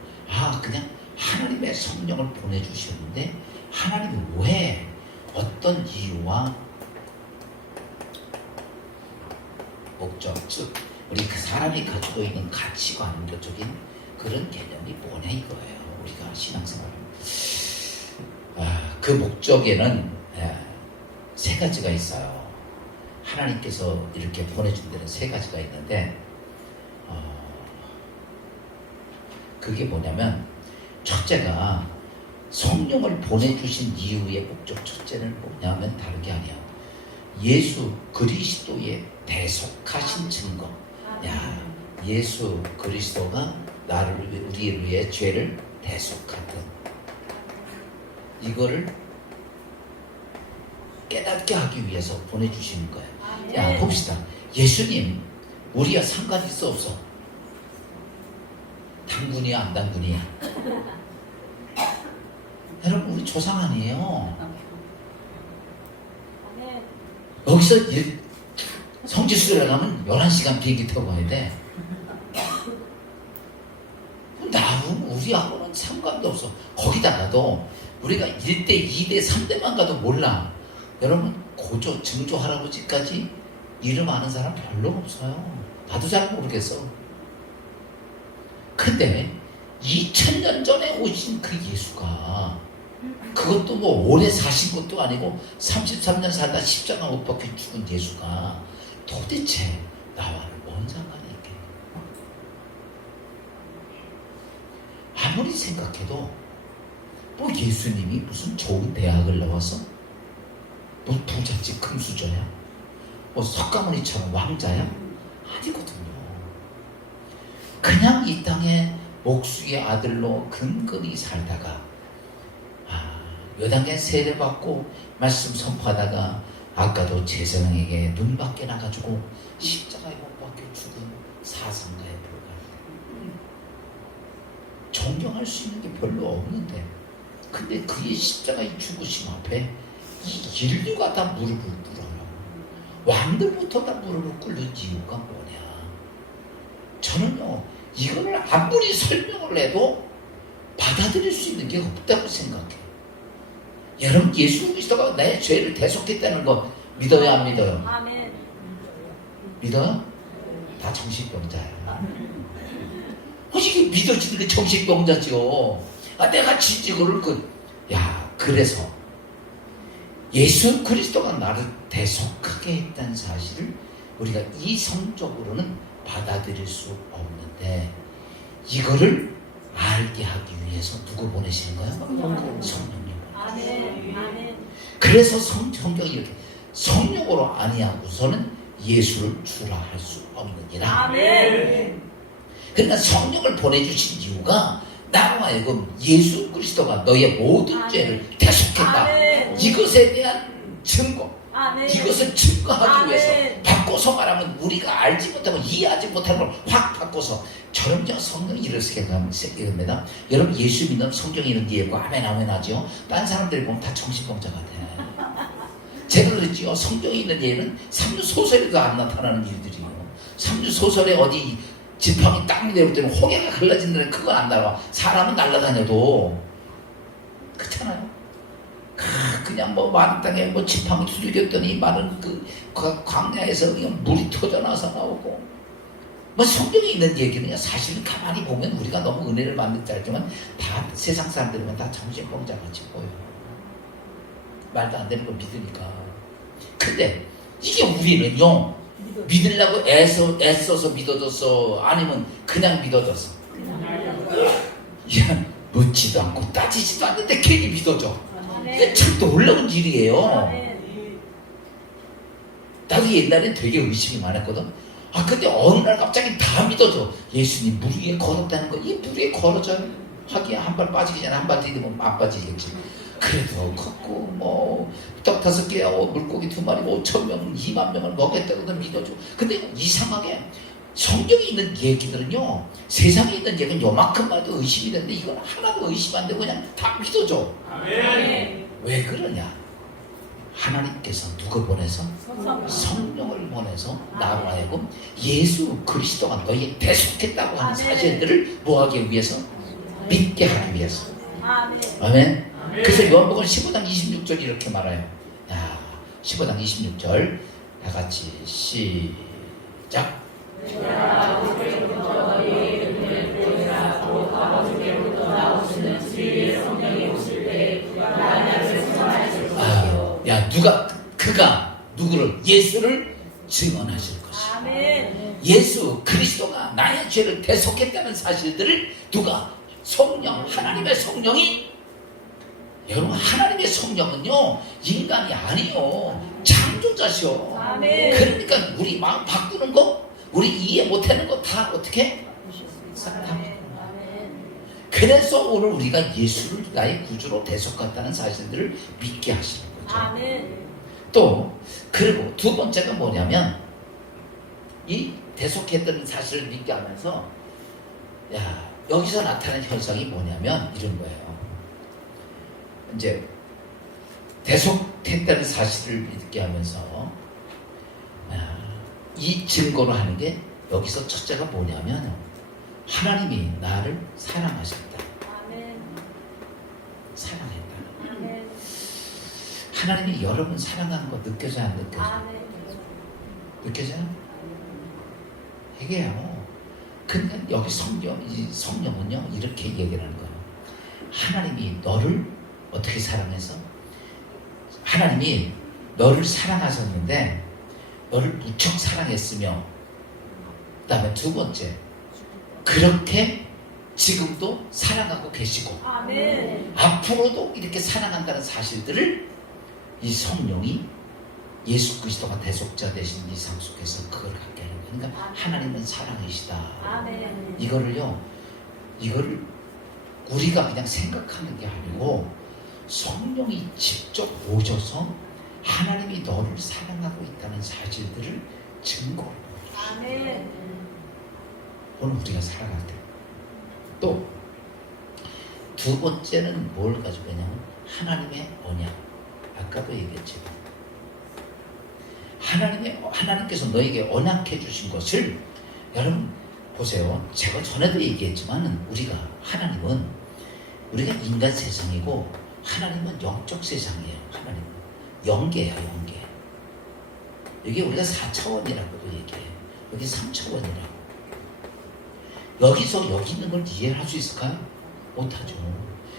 그냥 하나님의 성령을 보내주셨는데 하나님이 왜, 어떤 이유와 목적, 즉 우리 그 사람이 가지고 있는 가치관적인 그런 개념이 뭐냐 이거예요. 우리가 신앙생활을 그 목적에는 세 가지가 있어요. 하나님께서 이렇게 보내준 데는 세 가지가 있는데, 그게 뭐냐면, 첫째가 성령을 보내주신 이유의 목적, 첫째는 뭐냐면 다른 게 아니에요. 예수 그리스도의 대속하신 증거. 예수 그리스도가 우리를 위해 죄를 대속하던, 이거를 깨닫게 하기 위해서 보내주시는 거예요. 봅시다. 예수님, 우리와 상관 있어 없어? 당군이야 안 당군이야? 여러분, 우리 조상 아니에요. 여기서 성지순례 가면 11시간 비행기 타고 가야 돼. 우리하고는 상관도 없어. 거기다가도 우리가 1대, 2대, 3대만 가도 몰라. 여러분, 고조, 증조 할아버지까지 이름 아는 사람 별로 없어요. 나도 잘 모르겠어. 근데 2000년 전에 오신 그 예수가, 그것도 뭐 오래 사신 것도 아니고 33년 살다 십자가 못 박혀 죽은 예수가 도대체 나와는 뭔 상관이 있게? 아무리 생각해도 뭐 예수님이 무슨 좋은 대학을 나와서 뭐 부잣집 금수저야? 뭐 석가모니처럼 왕자야? 아니거든요. 그냥 이 땅에 목수의 아들로 근근히 살다가 요단계 세례받고 말씀 선포하다가 아까도 제사장에게 눈 밖에 나가지고 십자가에 못 박혀 죽은 사상가에 불과해. 존경할 수 있는 게 별로 없는데, 근데 그의 십자가의 죽으심 앞에 이 인류가 다 무릎을 꿇어요. 왕들부터 다 무릎을 꿇는 이유가 뭐냐? 저는요, 이거를 아무리 설명을 해도 받아들일 수 있는 게 없다고 생각해요. 여러분, 예수 그리스도가 내 죄를 대속했다는 거 믿어요, 안 믿어요? 아멘. 믿어요? 다 정신병자야. 이게 믿어지는 게 정신병자죠. 내가 지지고를 그래서 예수 그리스도가 나를 대속하게 했다는 사실을 우리가 이성적으로는 받아들일 수 없는데, 이거를 알게 하기 위해서 누구 보내시는 거예요? 성령님. 아멘. 그래서 성경이 이렇게 성령으로 아니하고서는 예수를 주라 할 수 없느니라. 아멘. 그러니까 성령을 보내주신 이유가 나로 하여금 예수 그리스도가 너의 모든 죄를 대속했다. 아멘. 이것에 대한 증거, 아멘. 이것을 증거하기 아멘. 위해서 바꿔서 말하면 우리가 알지 못하고 이해하지 못하는 걸 확 바꿔서, 저런요 성령이 이렇게 합니다. 여러분, 예수 믿는 성경이 있는 뒤에 아멘 아멘 하죠. 딴 사람들이 보면 다 정신병자 같아. 제가 그랬지요. 성경이 있는 뒤에는 삼류소설에도 안 나타나는 일들이에요. 삼류소설에 어디 지팡이 딱 내릴 때는 호개가 갈라진다는 그거 안 나와. 사람은 날아다녀도. 그렇잖아요. 그냥 뭐 마땅히 뭐 지팡이 두들겼더니 많은 그 광야에서 그냥 물이 터져나서 나오고 뭐 성경에 있는 얘기는요 사실은 가만히 보면 우리가 너무 은혜를 받는 줄 알지만 다 세상 사람들이면 다 정신병자같이 보여. 말도 안 되는 거 믿으니까. 근데 이게 우리는요 믿으려고 애써서 믿어줬어 아니면 그냥 믿어줬어. 야 묻지도 않고 따지지도 않는데 괜히 믿어줘. 이게 참 놀라운 일이에요. 나도 옛날엔 되게 의심이 많았거든. 아 근데 어느 날 갑자기 다 믿어져. 예수님 물 위에 걸었다는 거. 이 물 위에 걸어져요. 하기야 한 발 빠지기 전에 한 발 디디면 안 빠지겠지. 그래도 컸고 뭐 떡 5개 물고기 2마리 5,000명 2만 명을 먹였다고도 믿어줘. 근데 이상하게 성경에 있는 얘기들은요 세상에 있는 얘기는 요만큼만 해도 의심이 되는데 이건 하나도 의심 안 되고 그냥 다 믿어줘. 아멘. 왜 그러냐? 하나님께서 누구 보내서? 성령을 보내서 나로 하여금 예수 그리스도가 너희에 대속했다고 하는 사실들을 뭐하기 위해서? 믿게 하기 위해서. 아멘. 그래서 요한복음 15장 26절 이렇게 말해요. 야, 15장 26절 다 같이 시작. 야 그가 누구를 예수를 증언하실 것이야. 예수 그리스도가 나의 죄를 대속했다는 사실들을 누가 성령 하나님의 성령이 여러분 하나님의 성령은요 인간이 아니요 창조자시오. 그러니까 우리 마음 바꾸는 거 우리 이해 못하는 거 다 어떻게 그래서 오늘 우리가 예수를 나의 구주로 대속했다는 사실들을 믿게 하시는 거죠. 또 그리고 두 번째가 뭐냐면 이 대속했다는 사실을 믿게 하면서 야 여기서 나타나는 현상이 뭐냐면 이런 거예요. 이제 대속했다는 사실을 믿게 하면서 이 증거로 하는 게 여기서 첫째가 뭐냐면 하나님이 나를 사랑하셨다. 사랑했다. 하나님이 여러분 사랑하는 거 느껴져요? 안 느껴져요? 느껴져요? 이게요. 근데 여기 성령은요 이렇게 얘기를 하는 거예요. 하나님이 너를 어떻게 사랑해서? 하나님이 너를 사랑하셨는데 너를 무척 사랑했으며 그 다음에 두 번째 그렇게 지금도 사랑하고 계시고 앞으로도 이렇게 사랑한다는 사실들을 이 성령이 예수 그리스도가 대속자 되신 이상 속에서 그걸 갖게 하는 거예요. 그러니까 하나님은 사랑이시다. 이거를 우리가 그냥 생각하는 게 아니고 성령이 직접 오셔서 하나님이 너를 사랑하고 있다는 사실들을 증거로 보여주세요. 오늘 우리가 살아갈 때 또 두 번째는 뭘 가지고 있냐면 하나님의 언약. 아까도 얘기했지만 하나님께서 너에게 언약해 주신 것을 여러분 보세요. 제가 전에도 얘기했지만 하나님은 우리가 인간 세상이고 하나님은 영적 세상이에요. 하나님은 영계야 영계. 여기 우리가 4차원이라고도 얘기해요. 여기 3차원이라고. 여기서 여기 있는 걸 이해할 수 있을까요? 못하죠.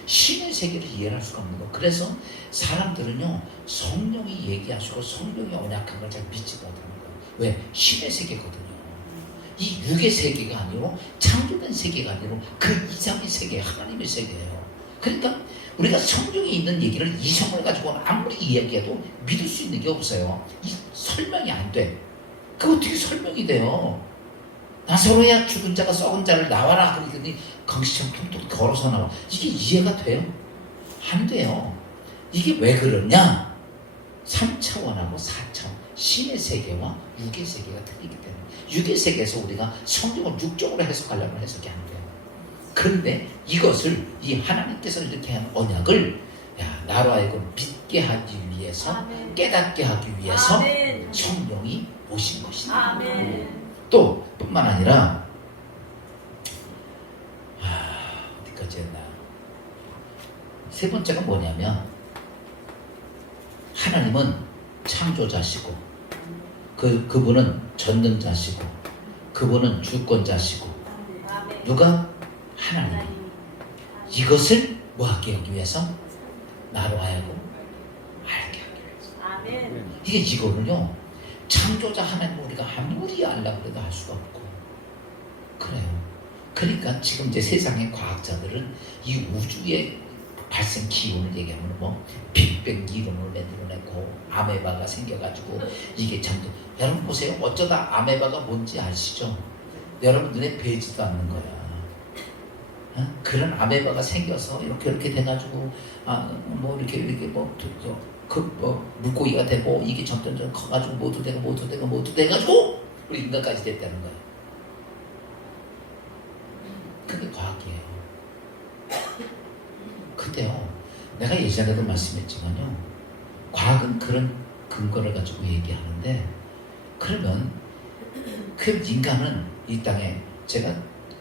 신의 세계를 이해할 수가 없는 거. 그래서 사람들은요 성령이 얘기하시고 성령이 언약한 걸 잘 믿지 못하는 거예요. 왜? 신의 세계거든요. 이 육의 세계가 아니고 창조된 세계가 아니고 그 이상의 세계, 하나님의 세계예요. 그러니까 우리가 성경에 있는 얘기를 이성을 가지고는 아무리 이야기해도 믿을 수 있는 게 없어요. 이 설명이 안 돼. 그거 어떻게 설명이 돼요? 나사로야 죽은 자가 썩은 자를 나와라 그러더니 강시처럼 통통 걸어서 나와. 이게 이해가 돼요? 안 돼요. 이게 왜 그러냐? 3차원하고 4차원 신의 세계와 육의 세계가 틀리기 때문에 육의 세계에서 우리가 성경을 육적으로 해석하려면 해석이 안 돼요. 그런데 이것을 이 하나님께서 이렇게 한 언약을 나로 하여금 믿게 하기 위해서 깨닫게 하기 위해서 성령이 오신 것이다. 또 뿐만 아니라 어디까지 했나? 세 번째가 뭐냐면 하나님은 창조자시고 그분은 전능자시고 그분은 주권자시고 누가? 하나님. 이것을 뭐하게 하기 위해서? 나로 하여금 알게 하기 위해서. 아멘. 이거는요 창조자 하나님 우리가 아무리 알려고 해도 알 수가 없고 그래요. 그러니까 지금 이제 세상의 과학자들은 이 우주의 발생 기운을 얘기하면 뭐 빅뱅 이론을 만들어내고 아메바가 생겨가지고 이게 참 여러분 보세요. 어쩌다 아메바가 뭔지 아시죠? 여러분 눈에 뵈지도 않는 거야. 어? 그런 아메바가 생겨서 이렇게 돼가지고 뭐 이렇게 뭐 물고기가 되고 이게 점점 커가지고 모두 돼가지고 우리 인간까지 됐다는 거야. 그게 과학이에요. 근데요, 내가 예전에도 말씀했지만요, 과학은 그런 근거를 가지고 얘기하는데, 그러면 그 인간은 이 땅에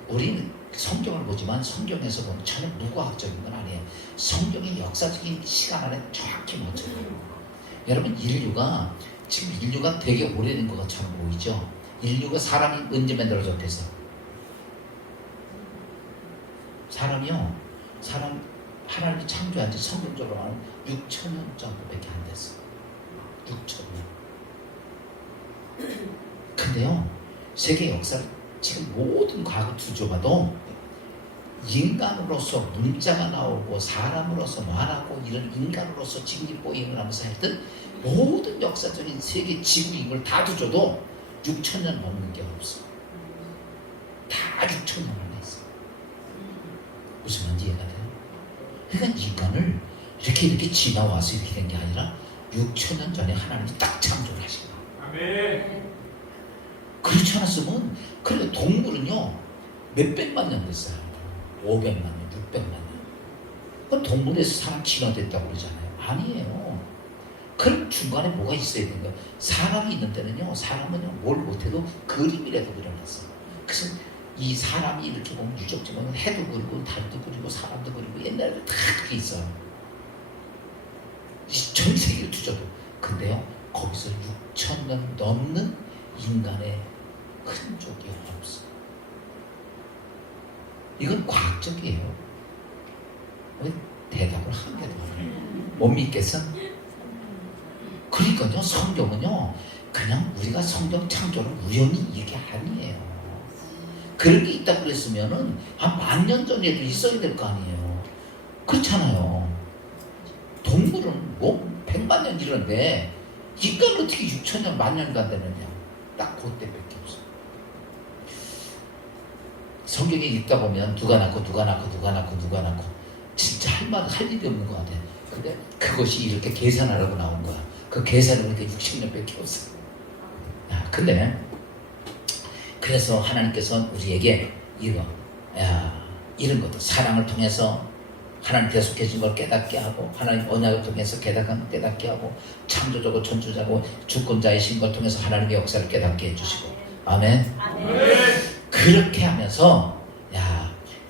우리는 성경을 보지만 성경에서 보면 전혀 무과학적인 건 아니에요. 성경의 역사적인 시간 안에 정확히 맞춰요. 여러분 지금 인류가 되게 오래된 것처럼 보이죠? 인류가 사람이 언제 만들어졌대서? 하나님이 창조한 지 성경적으로 말하면 6,000년 정도밖에 안 됐어. 6,000년. 근데요, 세계 역사를 지금 모든 과거 뒤져봐도 인간으로서 문자가 나오고 사람으로서 말하고 이런 인간으로서 직립보행을 하면서 했던 모든 역사적인 세계 지구 이걸 다 뒤져도 6,000년 넘는 게 없어. 다 6,000년을 했어. 무슨 말인지 이해가 돼요? 그러니까 인간을 이렇게 지나와서 이렇게 된 게 아니라 6,000년 전에 하나님이 딱 창조를 하신 거야. 아멘. 그렇지 않았으면, 그러니까 동물은요 몇백만 년 됐어요. 500만 년, 600만 년. 그럼 동물에서 사람 진화됐다고 그러잖아요. 아니에요. 그럼 중간에 뭐가 있어야 되는 거예요. 사람이 있는 데는요, 사람은요 뭘 못해도 그림이라도 그려놨어. 그래서 이 사람이 이렇게 보면 유적지 보면 해도 그리고 달도 그리고 사람도 그리고 옛날에 다 그게 있어요. 전 세계를 뒤져도. 근데요, 거기서 6,000년 넘는 인간의 흔적이 없어. 이건 과학적이에요. 왜 대답을 한 개도 없어요? 못 믿겠어? 그러니까요, 성경은요 그냥 우리가 성경 창조를 우연히 이게 아니에요. 그런 게 있다고 그랬으면은 한 10,000년 전에도 있어야 될 거 아니에요. 그렇잖아요. 동물은 뭐 100만 년 이런데 인간은 어떻게 6,000년, 10,000년 간다느냐. 딱 그때밖에 없어. 성경에 읽다 보면 누가 낳고 진짜 할 일이 없는 것 같아. 근데 그것이 이렇게 계산하라고 나온 거야. 그 계산을 보니까 60년밖에 없어. 근데 그래서 하나님께서 우리에게 이런 것도 사랑을 통해서 하나님 계속해 준 걸 깨닫게 하고, 하나님 언약을 통해서 깨닫게 하고, 창조자고 전주자고 주권자이신 걸 통해서 하나님의 역사를 깨닫게 해주시고, 아멘. 그렇게 하면서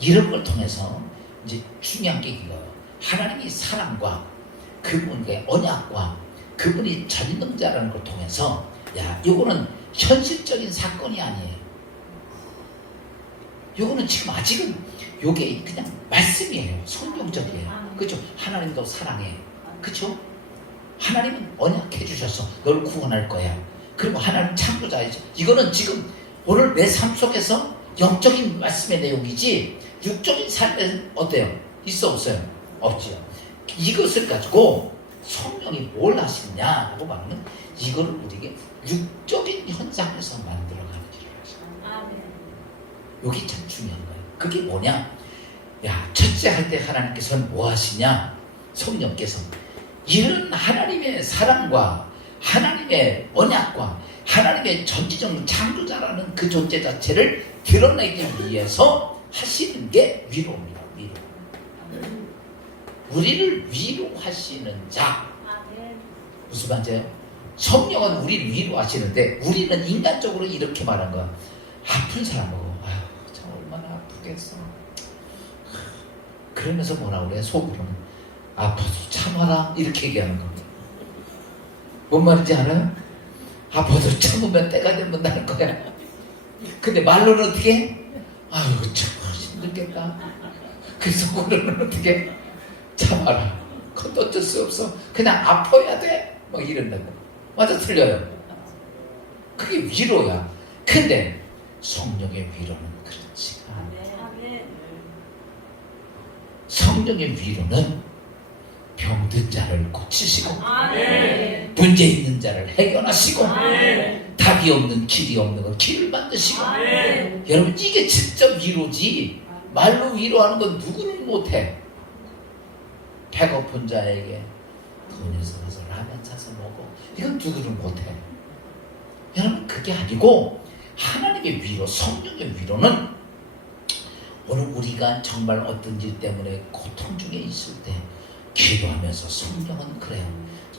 이런 걸 통해서 이제 중요한 게 이거예요. 하나님이 사랑과 그분의 언약과 그분이 전능자라는 걸 통해서 이거는 현실적인 사건이 아니에요. 요거는 지금 아직은 요게 그냥 말씀이에요. 성경적이에요. 그렇죠? 하나님도 사랑해. 그렇죠? 하나님은 언약해 주셔서 널 구원할 거야. 그리고 하나님 창조자이죠. 이거는 지금 오늘 내 삶 속에서 영적인 말씀의 내용이지 육적인 삶에 어때요? 있어 없어요? 없지요. 이것을 가지고 성령이 뭘 하시느냐고 말하면 이거를 우리에게 육적인 현상에서 만들어가는 일을 하시는 여기 참 중요한 거예요. 그게 뭐냐? 첫째 할 때 하나님께서는 뭐 하시냐? 성령께서 이런 하나님의 사랑과 하나님의 언약과 하나님의 전지적 창조자라는 그 존재 자체를 드러내기 위해서 하시는 게 위로입니다. 위로. 우리를 위로하시는 자. 무슨 말이에요? 성령은 우리를 위로하시는데 우리는 인간적으로 이렇게 말한 거야. 아픈 사람하고 참 얼마나 아프겠어. 그러면서 뭐라 그래? 속으로는 아파서 참아라 이렇게 얘기하는 겁니다. 뭔 말인지 알아요? 아파도 참으면 때가 되면 날 거야. 근데 말로는 어떻게 해? 아유 참 힘들겠다. 그 속으로는 어떻게 참아라. 그것도 어쩔 수 없어. 그냥 아파야 돼. 뭐 이런다고. 맞아 틀려요? 그게 위로야. 근데 성령의 위로는 그렇지가 않아. 아멘. 성령의 위로는 병든 자를 고치시고 아멘. 문제 있는 자를 해결하시고 아멘. 답이 없는 길이 없는 거 길을 만드시고 아멘. 여러분 이게 진짜 위로지. 말로 위로하는 건 누구는 못해. 배고픈 자에게 돈이 있어서 라면 사서 먹어. 이건 누구는 못해. 여러분 그게 아니고 하나님의 위로, 성령의 위로는 오늘 우리가 정말 어떤 일 때문에 고통 중에 있을 때 기도하면서 성령은 그래요.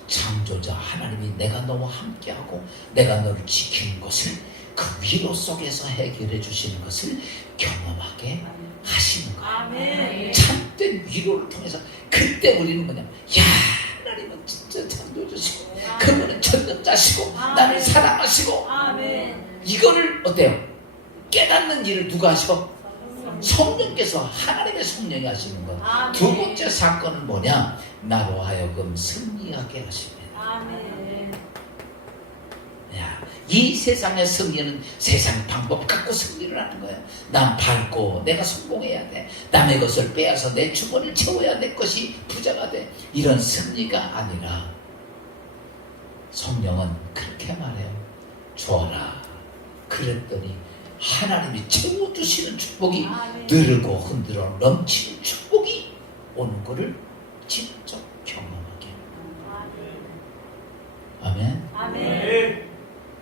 창조자 하나님이 내가 너와 함께하고 내가 너를 지키는 것을 그 위로 속에서 해결해 주시는 것을 경험하게 하시는 거예요. 아멘. 참된 위로를 통해서 그때 우리는 뭐냐, 야 하나님은 진짜 창조주시고 그분은 전능자시고 나를 사랑하시고 아멘. 이거를 어때요? 깨닫는 일을 누가 하셔? 성령께서 하나님의 성령이 하시는 거. 아멘. 두 번째 사건은 뭐냐? 나로 하여금 승리하게 하십니다. 아멘. 야, 이 세상의 승리는 세상 방법 갖고 승리를 하는 거예요. 난 밝고 내가 성공해야 돼. 남의 것을 빼앗아 내 주머니를 채워야 내 것이 부자가 돼. 이런 승리가 아니라 성령은 그렇게 말해요. 줘라. 그랬더니 하나님이 채워주시는 축복이 아멘. 느르고 흔들어 넘치는 축복이 오는 것을 직접 경험하게. 아멘. 아멘.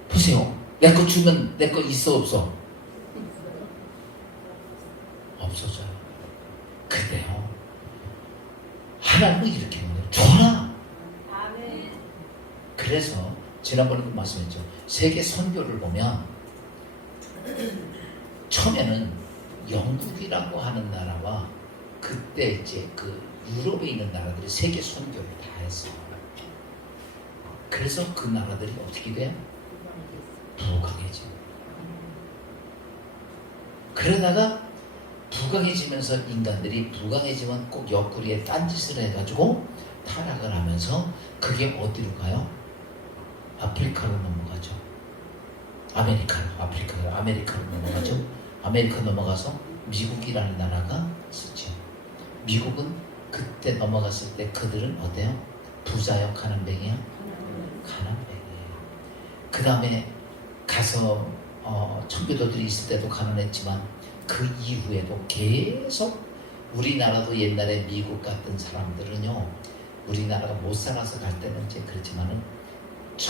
보세요. 내 거 주면 내 거 있어 없어? 없어져요. 근데요 하나님은 이렇게 말해요. 줘라. 아멘. 그래서 지난번에도 말씀했죠. 세계 선교를 보면 처음에는 영국이라고 하는 나라와 그때 이제 그 유럽에 있는 나라들이 세계 선교를 다 했어요. 그래서 그 나라들이 어떻게 돼요? 부강해져. 그러다가 부강해지면서 인간들이 부강해지면 꼭 옆구리에 딴짓을 해가지고 타락을 하면서 그게 어디로 가요? 아프리카로 넘어가죠. 아메리카로 넘어가죠. 아메리카 넘어가서 미국이라는 나라가 있었죠. 미국은 그때 넘어갔을 때 그들은 어때요? 부자요? 가난뱅이요? 가난뱅이에요. 그 다음에 가서 청교도들이 있을 때도 가난했지만 그 이후에도 계속 우리나라도 옛날에 미국 같은 사람들은요, 우리나라가 못 살아서 갈 때는 이제 그렇지만은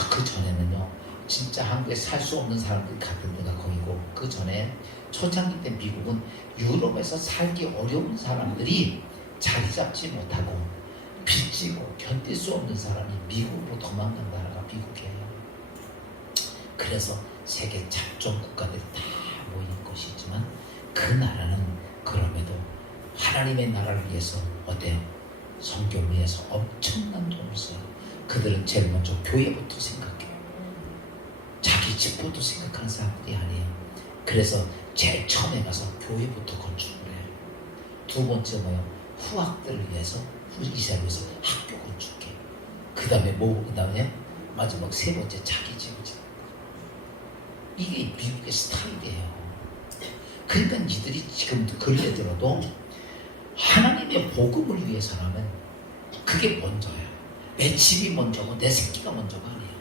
그 전에는요 진짜 한국에 살 수 없는 사람들이 갔던 데가 거기고, 그 전에 초창기 때 미국은 유럽에서 살기 어려운 사람들이 자리 잡지 못하고 빚지고 견딜 수 없는 사람이 미국으로 도망간 나라가 미국이에요. 그래서 세계 잡종 국가들이 다 모인 곳이지만 그 나라는 그럼에도 하나님의 나라를 위해서 어때요? 선교를 위해서 엄청난 돈을 써요. 그들은 제일 먼저 교회부터 생각해요. 자기 집부터 생각하는 사람들이 아니에요. 그래서 제일 처음에 가서 교회부터 건축을 해요. 두 번째 뭐예요? 후학들을 위해서, 이스라엘에서 학교 건축해. 그 다음에 그 다음에 마지막 세 번째 자기 집을 짓는 거예요. 이게 미국의 스타일이에요. 그러니까 이들이 지금도 그렇게 들어도 하나님의 복음을 위해서라면 그게 먼저야. 내 집이 먼저고 내 새끼가 먼저가 아니에요.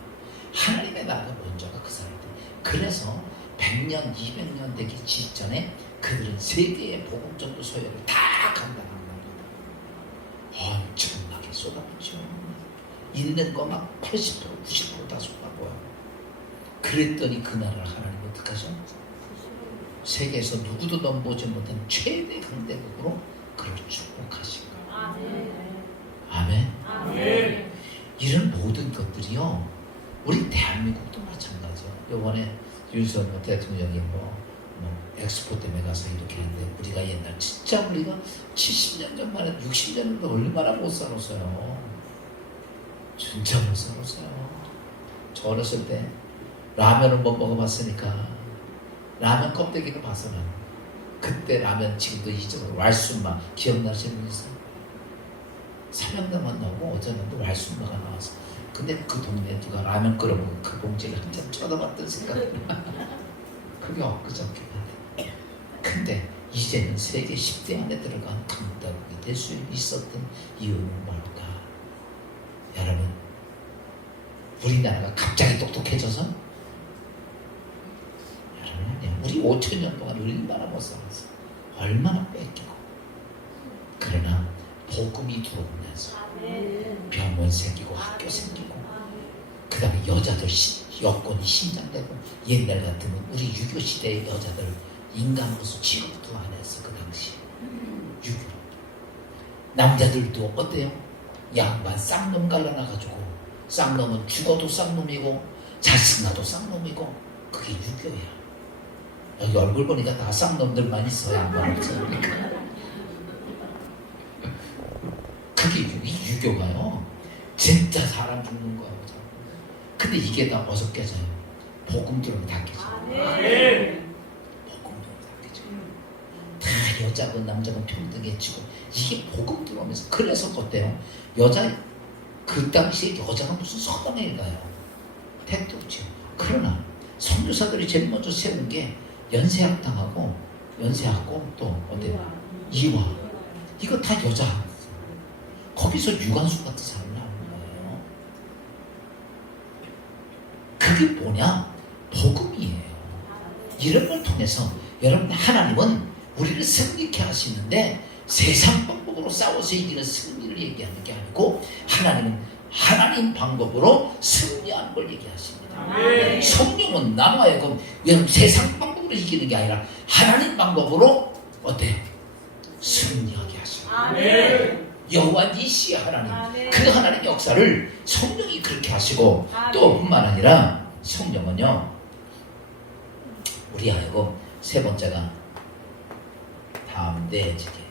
하나님의 나라가 먼저가 그 사람들. 그래서 100년, 200년 되기 직전에 그들은 세계의 복음 전도 소열을 다 감당하는 겁니다. 엄청나게 쏟아붓죠. 있는 거 막 80%, 90% 다 쏟아부어요. 그랬더니 그 나라를 하나님 어떻게 하죠? 세계에서 누구도 넘보지 못한 최대 강대국으로 그를 축복하신 거예요. 아멘. 아멘. 아멘. 이런 모든 것들이요, 우리 대한민국도 마찬가지예요. 이번에 윤석열 대통령이 엑스포 때문에 가서 이렇게 했는데, 우리가 옛날 진짜 우리가 70년 전만에 60년도 얼마나 못 살았어요. 진짜 못 살았어요. 저 어렸을 때 라면을 못 먹어봤으니까 라면 껍데기를 봐서는 그때 라면 지금도 잊어버려. 왈순마 기억나시는 분 있어요? 삼양라만 나오고 어제는 왈순마가 나와서 근데 그 동네에 누가 라면 끓여먹고 그 봉지를 한참 쳐다봤던 생각이 나. 그게 엊그저께 나네. 근데 이제는 세계 10대 안에 들어간 강대국이 될 수 있었던 이유는 뭘까? 여러분, 우리나라가 갑자기 똑똑해져서? 여러분, 우리 5천년 동안 얼마나 못 살았어. 얼마나 뺏기고. 그러나 복음이 들어오면서 병원 생기고 학교 생기고 그 다음에 여자들 여건이 신장되고 옛날 같으면 우리 유교 시대의 여자들 인간으로서 취급도 안 했어. 그 당시 유교 남자들도 어때요? 양반 쌍놈 갈라놔가지고 쌍놈은 죽어도 쌍놈이고 자식나도 쌍놈이고 그게 유교야. 여기 얼굴 보니까 다 쌍놈들만 있어. 양반 없으니까. 그게 유교가요. 진짜 사람 죽는 거예요. 근데 이게 다 어디서 깨져요? 복음 들으면 다 깨져요. 아멘. 복음 들으면 다 깨져요. 다 여자건 남자건 평등해지고 이게 복음 들어오면서 그래서 어때요? 여자 그 당시에 여자가 무슨 서당에 가요? 택도 없죠. 그러나 선교사들이 제일 먼저 세운 게 연세학당하고 연세학고 또 어때요? 이화 이거 다 여자. 거기서 유관순 같은 사람이 나오는 거예요. 그게 뭐냐? 복음이에요. 이런 걸 통해서 여러분 하나님은 우리를 승리케 하시는데 세상 방법으로 싸워서 이기는 승리를 얘기하는 게 아니고 하나님은 하나님 방법으로 승리하는 걸 얘기하십니다. 아멘. 성령은 남아야금 여러분 세상 방법으로 이기는 게 아니라 하나님 방법으로 어때요? 승리하게 하십니다. 아멘. 여호와 니시 하나님 아멘. 그 하나님 역사를 성령이 그렇게 하시고 아멘. 또 뿐만 아니라 성령은요 우리 하여금 세 번째가 담대해지게.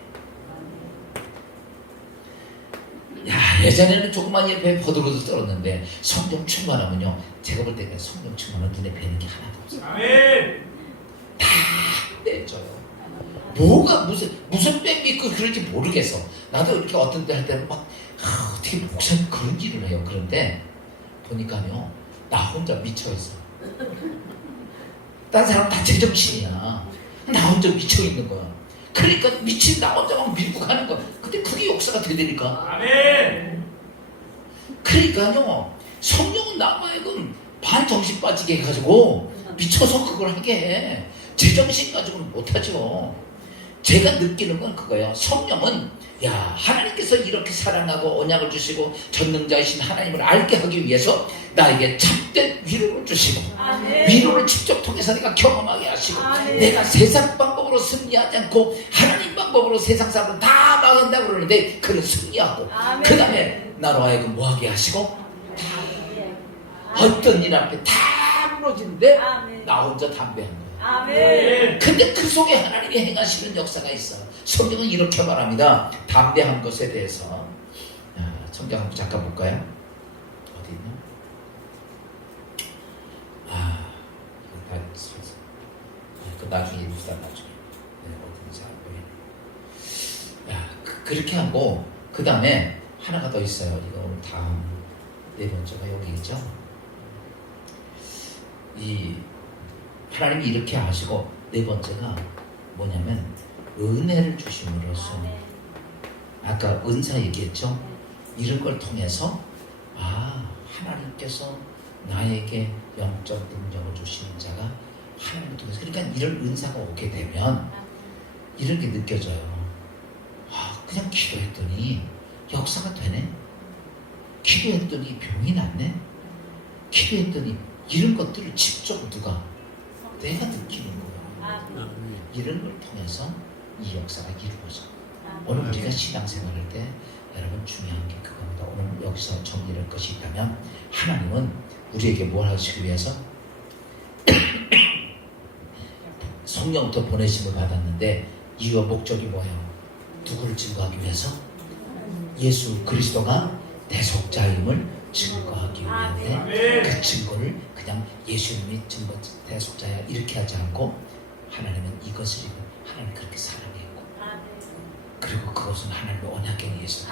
야 예전에는 조그만 옆에 버들어도 떨었는데 성령 충만하면요 제가 볼 때는 성령 충만은 눈에 뵈는 게 하나도 없어요. 아멘. 담대해져요. 뭐가 무슨 뺑 믿고 그런지 모르겠어. 나도 이렇게 어떤 때 할 때는 막 어떻게 목사님 그런 일을 해요. 그런데 보니까요 나 혼자 미쳐있어. 다른 사람 다 제정신이야. 나 혼자 미쳐있는 거야. 그러니까 미친 나 혼자만 밀고 가는 거야. 근데 그게 역사가 되니까. 아멘. 그러니까요 성령은 나하여금 반정신 빠지게 해가지고 미쳐서 그걸 하게 해. 제정신 가지고는 못하죠. 제가 느끼는 건 그거예요. 성령은 야 하나님께서 이렇게 사랑하고 언약을 주시고 전능자이신 하나님을 알게 하기 위해서 나에게 참된 위로를 주시고 아멘. 위로를 직접 통해서 내가 경험하게 하시고 아멘. 내가 세상 방법으로 승리하지 않고 하나님 방법으로 세상 사람을 다 막은다고 그러는데 그를 승리하고 아멘. 그 다음에 나로 하여금 뭐하게 하시고 어떤 일 앞에 다 무너지는데 아멘. 나 혼자 담대한 거예요. 아멘. 근데 그 속에 하나님이 행하시는 역사가 있어요. 성경은 이렇게 말합니다. 담대한 것에 대해서. 성경 한번 잠깐 볼까요? 어디 있나? 이거 다 있어서. 그 나중에 입시다 나중에. 어딘지 알고. 그렇게 하고 그 다음에 하나가 더 있어요. 이거 오늘 다음 네 번째가 여기 있죠. 이 하나님이 이렇게 하시고 네 번째가 뭐냐면 은혜를 주심으로써 아까 은사 얘기했죠. 이런 걸 통해서 하나님께서 나에게 영적 능력을 주시는 자가 하나님을 통해서 그러니까 이런 은사가 오게 되면 이런 게 느껴져요. 그냥 기도했더니 역사가 되네. 기도했더니 병이 낫네. 기도했더니 이런 것들을 직접 누가 내가 느끼는 거예요. 이런 걸 통해서 이 역사가 이루어져. 오늘 우리가 신앙생활할 때 여러분 중요한 게 그겁니다. 오늘 여기서 정리할 것이 있다면 하나님은 우리에게 뭘 하시기 위해서 성령부터 보내심을 받았는데 이유와 목적이 뭐예요? 누구를 증거하기 위해서? 예수 그리스도가 대속자임을 증거하기 위한데 아멘. 그 증거를 그냥 예수님이 증거 대속자야 이렇게 하지 않고 하나님은 이것을 이고 하나님 그렇게 사랑했고 그리고 그것은 하나님의 언약에 의해서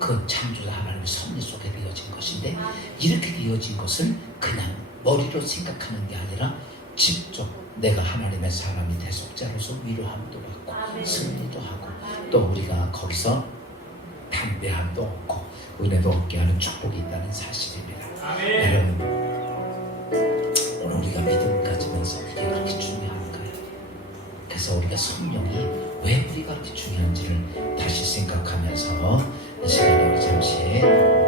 그건 창조자 하나님의 섭리 속에 되어진 것인데 이렇게 되어진 것을 그냥 머리로 생각하는 게 아니라 직접 내가 하나님의 사람이 대속자로서 위로함도 받고 승리도 하고 또 우리가 거기서 담대함도 얻고 은혜도 얻게 하는 축복이 있다는 사실입니다. 아멘. 여러분 오늘 우리가 믿음 가지면서 이게 그렇게 중요한가요? 그래서 우리가 성령이 왜 우리가 그렇게 중요한지를 다시 생각하면서 이 시간에 우리 잠시